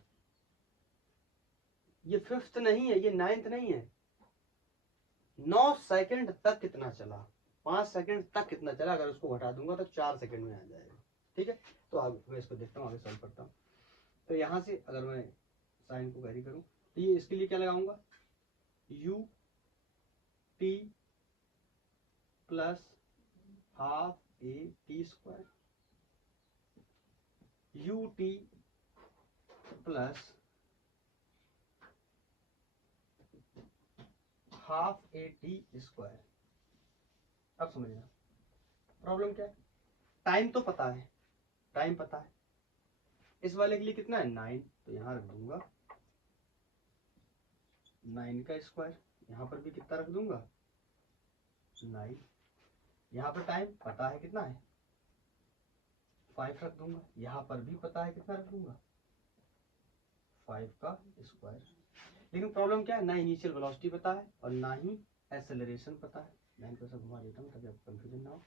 ये 5th नहीं है, ये 9th नहीं है। 9 सेकंड तक कितना चला, 5 सेकंड तक कितना चला, अगर उसको घटा दूंगा तो 4 सेकंड में आ जाएगा। ठीक है, तो अब मैं इसको देखता हूँ, आगे सॉल्व करता हूँ। तो यहां से अगर मैं साइन को कैरी करूं तो ये इसके लिए क्या लगाऊंगा, you t plus half a t square, you t plus half a t square. अब समझना प्रॉब्लम क्या है। टाइम तो पता है, टाइम पता है, इस वाले के लिए कितना है 9, तो यहां रख दूंगा 9 का स्क्वायर, यहां पर भी कितना रख दूंगा 9, यहां पर टाइम पता है कितना है 5 रख दूंगा, यहां पर भी पता है कितना रख दूंगा 5 का स्क्वायर। लेकिन प्रॉब्लम क्या है, ना इनिशियल वेलोसिटी पता है और ना ही एक्सेलरेशन पता है। मैं इनको सब घुमा देता हूँ ताकि आपको कंफ्यूजन ना हो।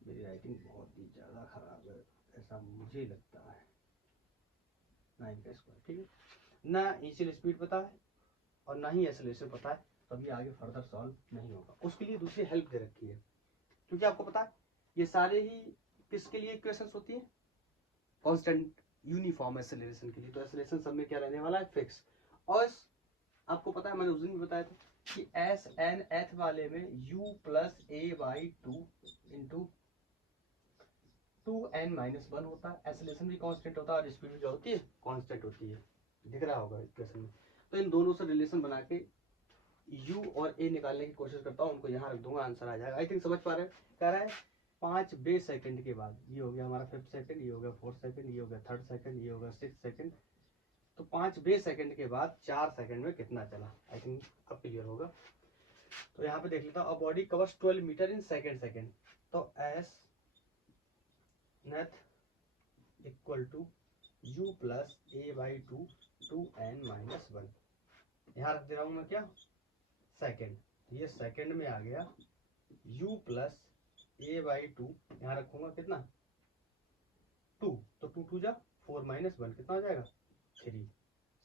मेरी राइटिंग बहुत ही ज़्यादा खराब है ऐसा मुझे लगता है। 9 का स्क्वायर, ठीक है। ना इनिशियल स्पीड पता है और ना ही एक्सेलरेशन पता है, तभी आगे फर्दर सॉल्व नहीं होगा। उसके लिए दूसरी हेल्प दे रखी है, क्योंकि आपको पता है ये सारे ही किसके लिए इक्वेशंस होती है, कांस्टेंट यूनिफॉर्म एक्सेलरेशन के लिए। तो एक्सेलरेशन सब में क्या रहने वाला है, फिक्स। और आपको पता है, मैंने उस दिन भी बताया था कि एस एन एथ वाले में u plus A by two into 2n-1 होता है। एक्सेलरेशन भी कांस्टेंट होता है और स्पीड भी जो होती है कांस्टेंट होती है, दिख रहा होगा इक्वेशन में। तो इन दोनों से रिलेशन बना के u और a निकालने की कोशिश करता हूँ, उनको यहाँ रख दूंगा, आंसर आ जाएगा। आई थिंक समझ पा रहे हैं। कह रहा है 5 बेस सेकंड के बाद, ये हो गया हमारा 5th सेकंड, ये हो गया 4th सेकंड, ये हो गया 3rd सेकंड, ये हो गया 6th सेकंड। तो 5 बेस सेकंड के बाद 4 सेकंड में कितना चला, आई थिंक अब क्लियर होगा। तो यहाँ पे देख लेता हूँ, body covers 12 metre in second. तो S nth equal to u plus A by two 2n-1। यहाँ रख दे रहा हूँ मैं क्या, सेकंड। ये सेकंड में आ गया u plus A by to, यहाँ रखूंगा कितना 2, तो 2 2 जा 4-1 कितना हो जाएगा 3।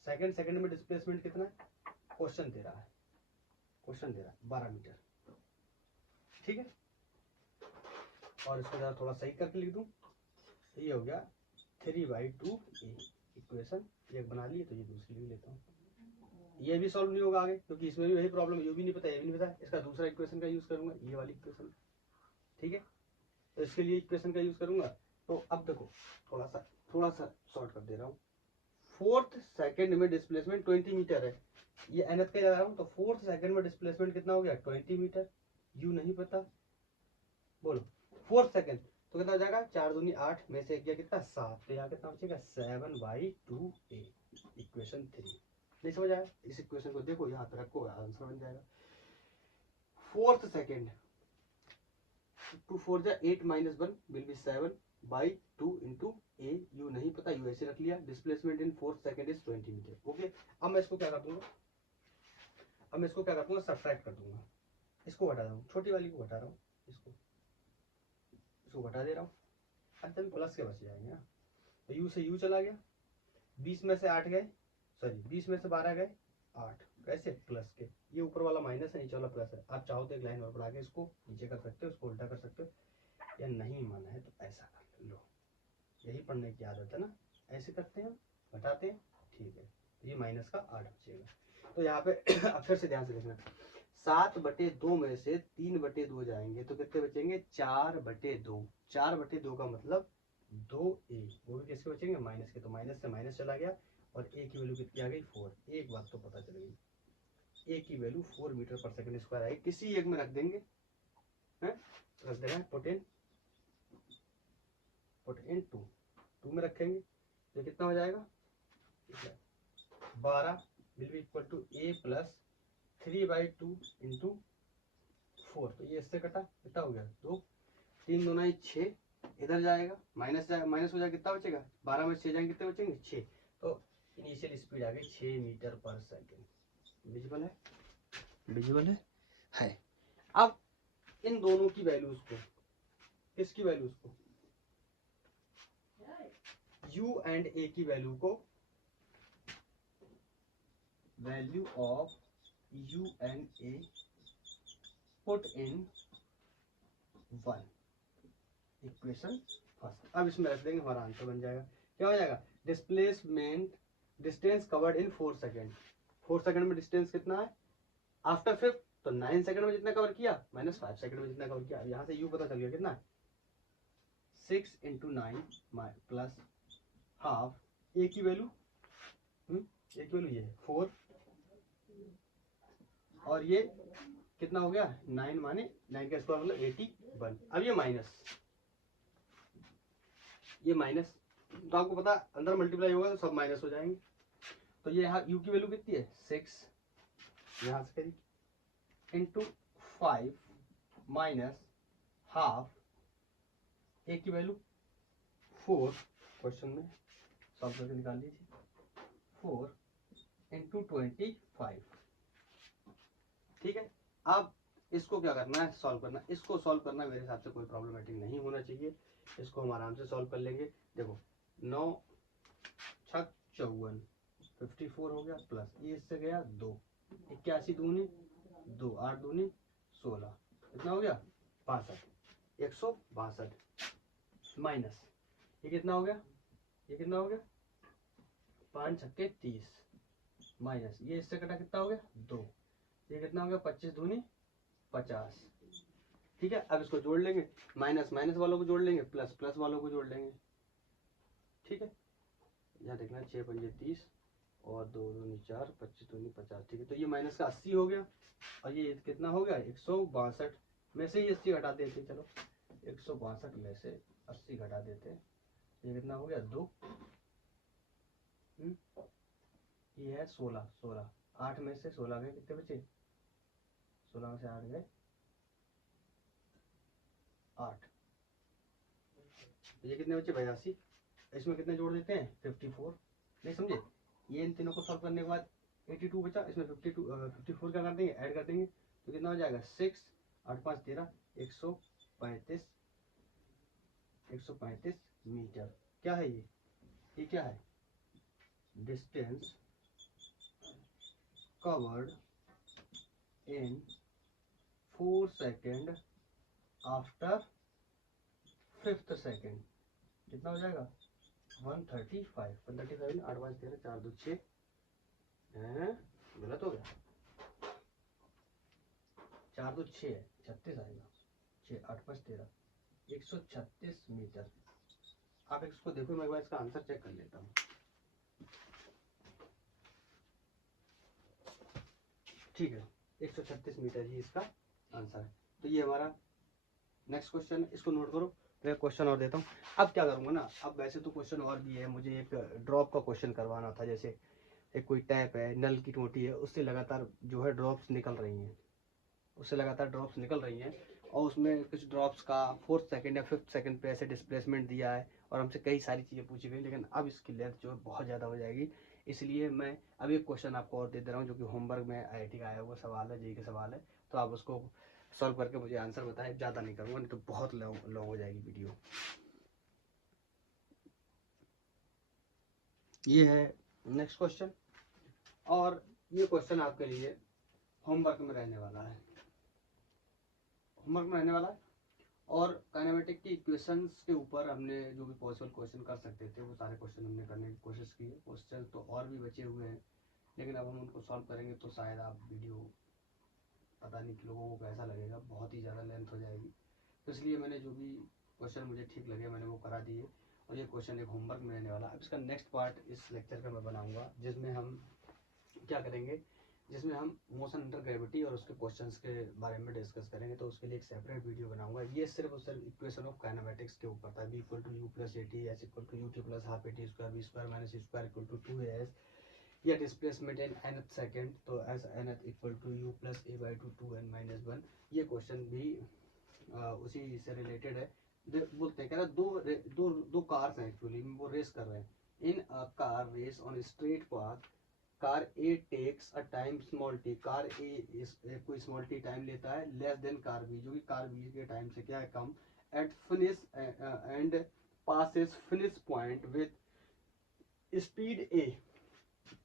सेकंड में डिस्प्लेसमेंट कितना है, क्वेश्चन दे रहा है 12 मीटर, ठीक है। और इसको जरा थोड़ा सही करके लिख दूं, तो ये हो गया 3/2a। इक्वेशन एक बना लिए, तो ये दूसरी भी लेता हूँ। ये भी सॉल्व नहीं होगा आगे, क्योंकि इसमें भी वही प्रॉब्लम, ये भी नहीं पता, ये भी नहीं पता। इसका दूसरा इक्वेशन का यूज करूंगा, ये वाली इक्वेशन, ठीक है। तो इसके लिए इक्वेशन का यूज करूंगा। तो अब देखो थोड़ा सा शॉर्ट कर दे रहा हूँ। 4th सेकंड में डिस्प्लेसमेंट 20 मीटर है, ये nth का जा रहा हूँ। तो 4th सेकंड में डिस्प्लेसमेंट कितना हो गया 20 मीटर, u नहीं पता, बोलो 4th सेकंड तो कितना हो जाएगा, 4 दूनी 8 में से गया कितना 7, तो यहाँ कितना बचेगा 7/2a। इक्वेशन 3 नहीं समझ आया, इस इक्वेशन को देखो, यहाँ पे रखो, आंसर बन जाएगा। 4th सेकंड 2 4 जा 8-1 will be 7/2 into a। U नहीं पता, यू ऐसे रख लिया। Displacement in 4th second is 20 metre, okay. अब मैं इसको क्या कर दूंगा, सब्ट्रैक्ट कर दूंगा। इसको हटा दूंगा, छोटी वाली को हटा रहा हूँ, इसको हटा दे रहा हूँ। अच्छा प्लस के बच जाएंगे ना, तो u से u चला गया, 20 में से 8 गए, सॉरी 20 में से 12 गए 8, कैसे प्लस के, ये ऊपर वाला माइनस है, नीचे वाला प्लस है। आप चाहो तो एक लाइन और बढ़ा के इसको नीचे कर सकते हो, इसको उल्टा कर सकते हो, या नहीं माना है तो ऐसा कर लो। यही पढ़ने की आदत है ना, ऐसे करते हैं, घटाते हैं, ठीक है। तो ये माइनस का 8 बचेगा। तो यहाँ पे अक्षर से ध्यान से देखना, 7/2 में से 3/2 जाएंगे तो कितने बचेंगे 4/2। 4/2 का मतलब 2a, वो भी किसके बचेंगे माइनस के, तो माइनस से माइनस चला गया और a की वैल्यू कितनी आ गई 4। एक बात तो पता चल गई, a की वैल्यू 4 मीटर पर सेकंड स्क्वायर आई। किसी एक में रख देंगे, रख देना है पुट इन 2 में रखेंगे तो कितना हो जाएगा 12 will be equal to a plus 3/2 into 4। तो ये इससे कटा, कितना हो गया 2, 3 दूना 6, इधर जाएगा माइनस हो जाएगा, कितना बचेगा 12 में 6 जाएंगे, कितने बचेंगे 6। तो इनिशियल स्पीड आ गई 6 मीटर पर सेकंड। विजिबल है। अब इन दोनों की वैल्यूज को, किसकी वैल्यूज को, u एंड a की वैल्यू को, value of u and a put in 1, equation first. अब इसमें रख देंगे, हमारा आंसर बन जाएगा। क्या हो जाएगा, displacement distance covered in 4 second. 4 second में डिस्टेंस कितना है आफ्टर 5th, तो 9 सेकंड में जितना कवर किया माइनस 5 सेकंड में जितना कवर किया। यहाँ से u पता चल गया कितना 6 × 9 प्लस हाफ, a की वैल्यू ये है 4, और ये कितना हो गया 9 माने 9 का स्क्वायर मतलब 81। अब ये माइनस, तो आपको पता अंदर मल्टीप्लाई होगा तो सब माइनस हो जाएंगे। तो ये यहाँ u की वैल्यू कितनी है 6, यहाँ से करी इंटू 5 माइनस हाफ, a की वैल्यू 4, क्वेश्चन में सॉल्व करके निकाल लीजिए 4 इंटू 25। ठीक है, अब इसको क्या करना है, सॉल्व करना। इसको सॉल्व करना मेरे हिसाब से कोई प्रॉब्लमेटिक नहीं होना चाहिए, इसको हम आराम से सॉल्व कर लेंगे। देखो 9 छक 54, 54 हो गया, प्लस ये इससे गया 2, 81 दूनी 2, 8 दूनी 16, कितना हो गया 62, 162 माइनस ये कितना हो गया, ये कितना हो गया 5 छक्के 30 माइनस ये इससे कटा कितना हो गया 2, ये कितना हो गया 25 दूनी 50। ठीक है, अब इसको जोड़ लेंगे, माइनस माइनस वालों को जोड़ लेंगे, प्लस प्लस वालों को जोड़ लेंगे। ठीक है, यहाँ देखना 6 पंजे 30 और 2 दूनी 4, 25 दूनी 50। ठीक है, तो ये माइनस का 80 हो गया और ये कितना हो गया 162 में से ही 80 घटा देते, चलो 162 में से 80 घटा देते, ये कितना हो गया 2, ये है 16, 16 8 में से 16 गए, कितने बचे 16 में से 8 गए 8, ये कितने बचे 82। इसमें कितने जोड़ देते हैं 54, नहीं समझे, ये इन तीनों को सॉल्व करने के बाद 82 बचा, इसमें 54 क्या कर देंगे ऐड कर देंगे, तो कितना हो जाएगा 6 8 5 13 135 मीटर। क्या है ये क्या है, distance covered in 4 second after 5th second, कितना हो जाएगा 135, 135 8 5 13 4 2 6, गलत हो गया 4 2 6 है 36 आएगा, 6 8 5 13 136 मीटर। आप इसको देखो, मैं एक बार इसका आंसर चेक कर लेता हूँ। ठीक है, 136 मीटर ही इसका आंसर है। तो ये हमारा नेक्स्ट क्वेश्चन है, इसको नोट करो। तो एक क्वेश्चन और देता हूँ। अब क्या करूँगा ना, अब वैसे तो क्वेश्चन और भी है, मुझे एक ड्रॉप का क्वेश्चन करवाना था। जैसे एक कोई टैप है, नल की टोटी है, उससे लगातार जो है ड्रॉप्स निकल रही हैं, और उसमें कुछ ड्रॉप्स का 4th सेकंड या 5th सेकंड पे ऐसे डिस्प्लेसमेंट दिया है और हमसे कई सारी चीज़ें पूछी गई, लेकिन अब इसकी लेंथ जो है बहुत ज़्यादा हो जाएगी। इसलिए मैं अब एक क्वेश्चन आपको और दे दे रहा हूँ, जो कि होमवर्क में IIT का आया हुआ सवाल है, जेईई का सवाल है। तो आप उसको सॉल्व करके मुझे आंसर बताएं, ज़्यादा नहीं करूँगा, नहीं तो बहुत लॉन्ग हो जाएगी वीडियो। ये है नेक्स्ट क्वेश्चन, और ये क्वेश्चन आपके लिए होमवर्क में रहने वाला है, और काइनेमेटिक की इक्वेशंस के ऊपर हमने जो भी पॉसिबल क्वेश्चन कर सकते थे वो सारे क्वेश्चन हमने करने की कोशिश की है। क्वेश्चन तो और भी बचे हुए हैं, लेकिन अब हम उनको सॉल्व करेंगे तो शायद आप वीडियो पता नहीं कि लोगों को कैसा लगेगा, बहुत ही ज़्यादा लेंथ हो जाएगी। तो इसलिए मैंने जो भी क्वेश्चन मुझे ठीक लगे मैंने वो करा दिए, और ये क्वेश्चन एक होमवर्क में रहने वाला। अब इसका नेक्स्ट पार्ट इस लेक्चर का मैं बनाऊँगा, जिसमें हम क्या करेंगे, जिसमें हम मोशन अंडर ग्रेविटी और उसके क्वेश्चंस के बारे में डिस्कस करेंगे। तो उसके लिए एक सेपरेट वीडियो बनाऊंगा। ये सिर्फ और सिर्फ इक्वेशन ऑफ काइनेमेटिक्स के ऊपर था, b equal to u plus a t, s equal to u t plus half a t square, b square minus square equal to 2as, या डिस्प्लेसमेंट इन nth सेकेंड, तो s nth equal to u plus A by two 2n minus 1। ये क्वेश्चन भी उसी से रिलेटेड है। बोलते हैं, कह रहा दो कार्स हैं एक्चुअली, वो रेस कर रहे हैं। In a car race on straight path, car A takes a time small T, car A कोई स्मॉल टी टाइम लेता है लेस देन कार बी, जो कि कार बी के टाइम से क्या है कम, at finish and passes finish point with speed A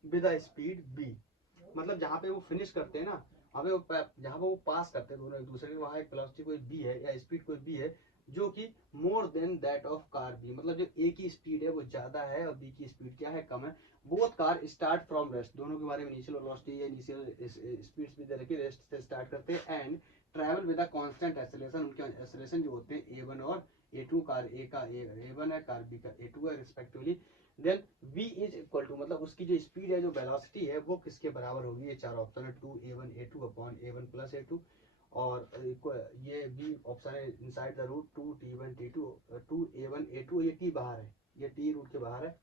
with a speed B. मतलब जहाँ पे वो फिनिश करते हैं ना, हमें जहाँ पे वो पास करते हैं दोनों एक दूसरे के, वहाँ एक वेलोसिटी कोई बी है या स्पीड कोई बी है, जो कि more than that of car b, मतलब जो ए की स्पीड है वो ज्यादा है और बी की स्पीड क्या है कम है। Both car start from rest, दोनों के बारे में इनिशियल वेलोसिटी या इनिशियल स्पीड्स भी दे रखी, रेस्ट से स्टार्ट करते हैं, and travel with a constant acceleration. उनके एक्सेलरेशन जो होते हैं A1 और A2, कार ए का A1 है, कार बी का A2 है respectively. Then v is equal to, मतलब उसकी जो स्पीड है, जो वेलोसिटी है, वो किसके बराबर होगी, ये चार ऑप्शन है, 2a1 a2 upon a1 plus a2, और ये b ऑप्शन है inside the root 2t1 t2, 2a1 a2, ये t बाहर है, ये t रूट के बाहर है,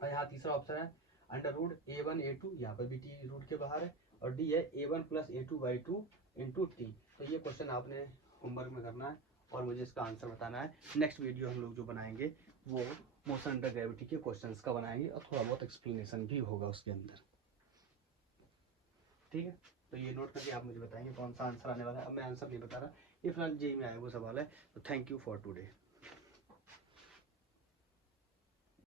और यहाँ तीसरा ऑप्शन है अंडर रूट a1 a2, यहाँ पर भी t रूट के बाहर है, और d है a1 plus a2 by 2 into T. तो ये क्वेश्चन आपने होमवर्क में करना है और मुझे इसका आंसर बताना है। नेक्स्ट वीडियो हम लोग जो बनाएंगे वो मोशन अंडर ग्रेविटी के क्वेश्चंस का बनाएंगे, और थोड़ा बहुत एक्सप्लेनेशन भी होगा उसके अंदर। ठीक है, तो ये नोट करके आप मुझे बताएंगे कौन सा आंसर आने वाला है। अब मैं आंसर नहीं बता रहा, ये फिलहाल जेईई में आया वो सवाल है। तो थैंक यू फॉर टुडे।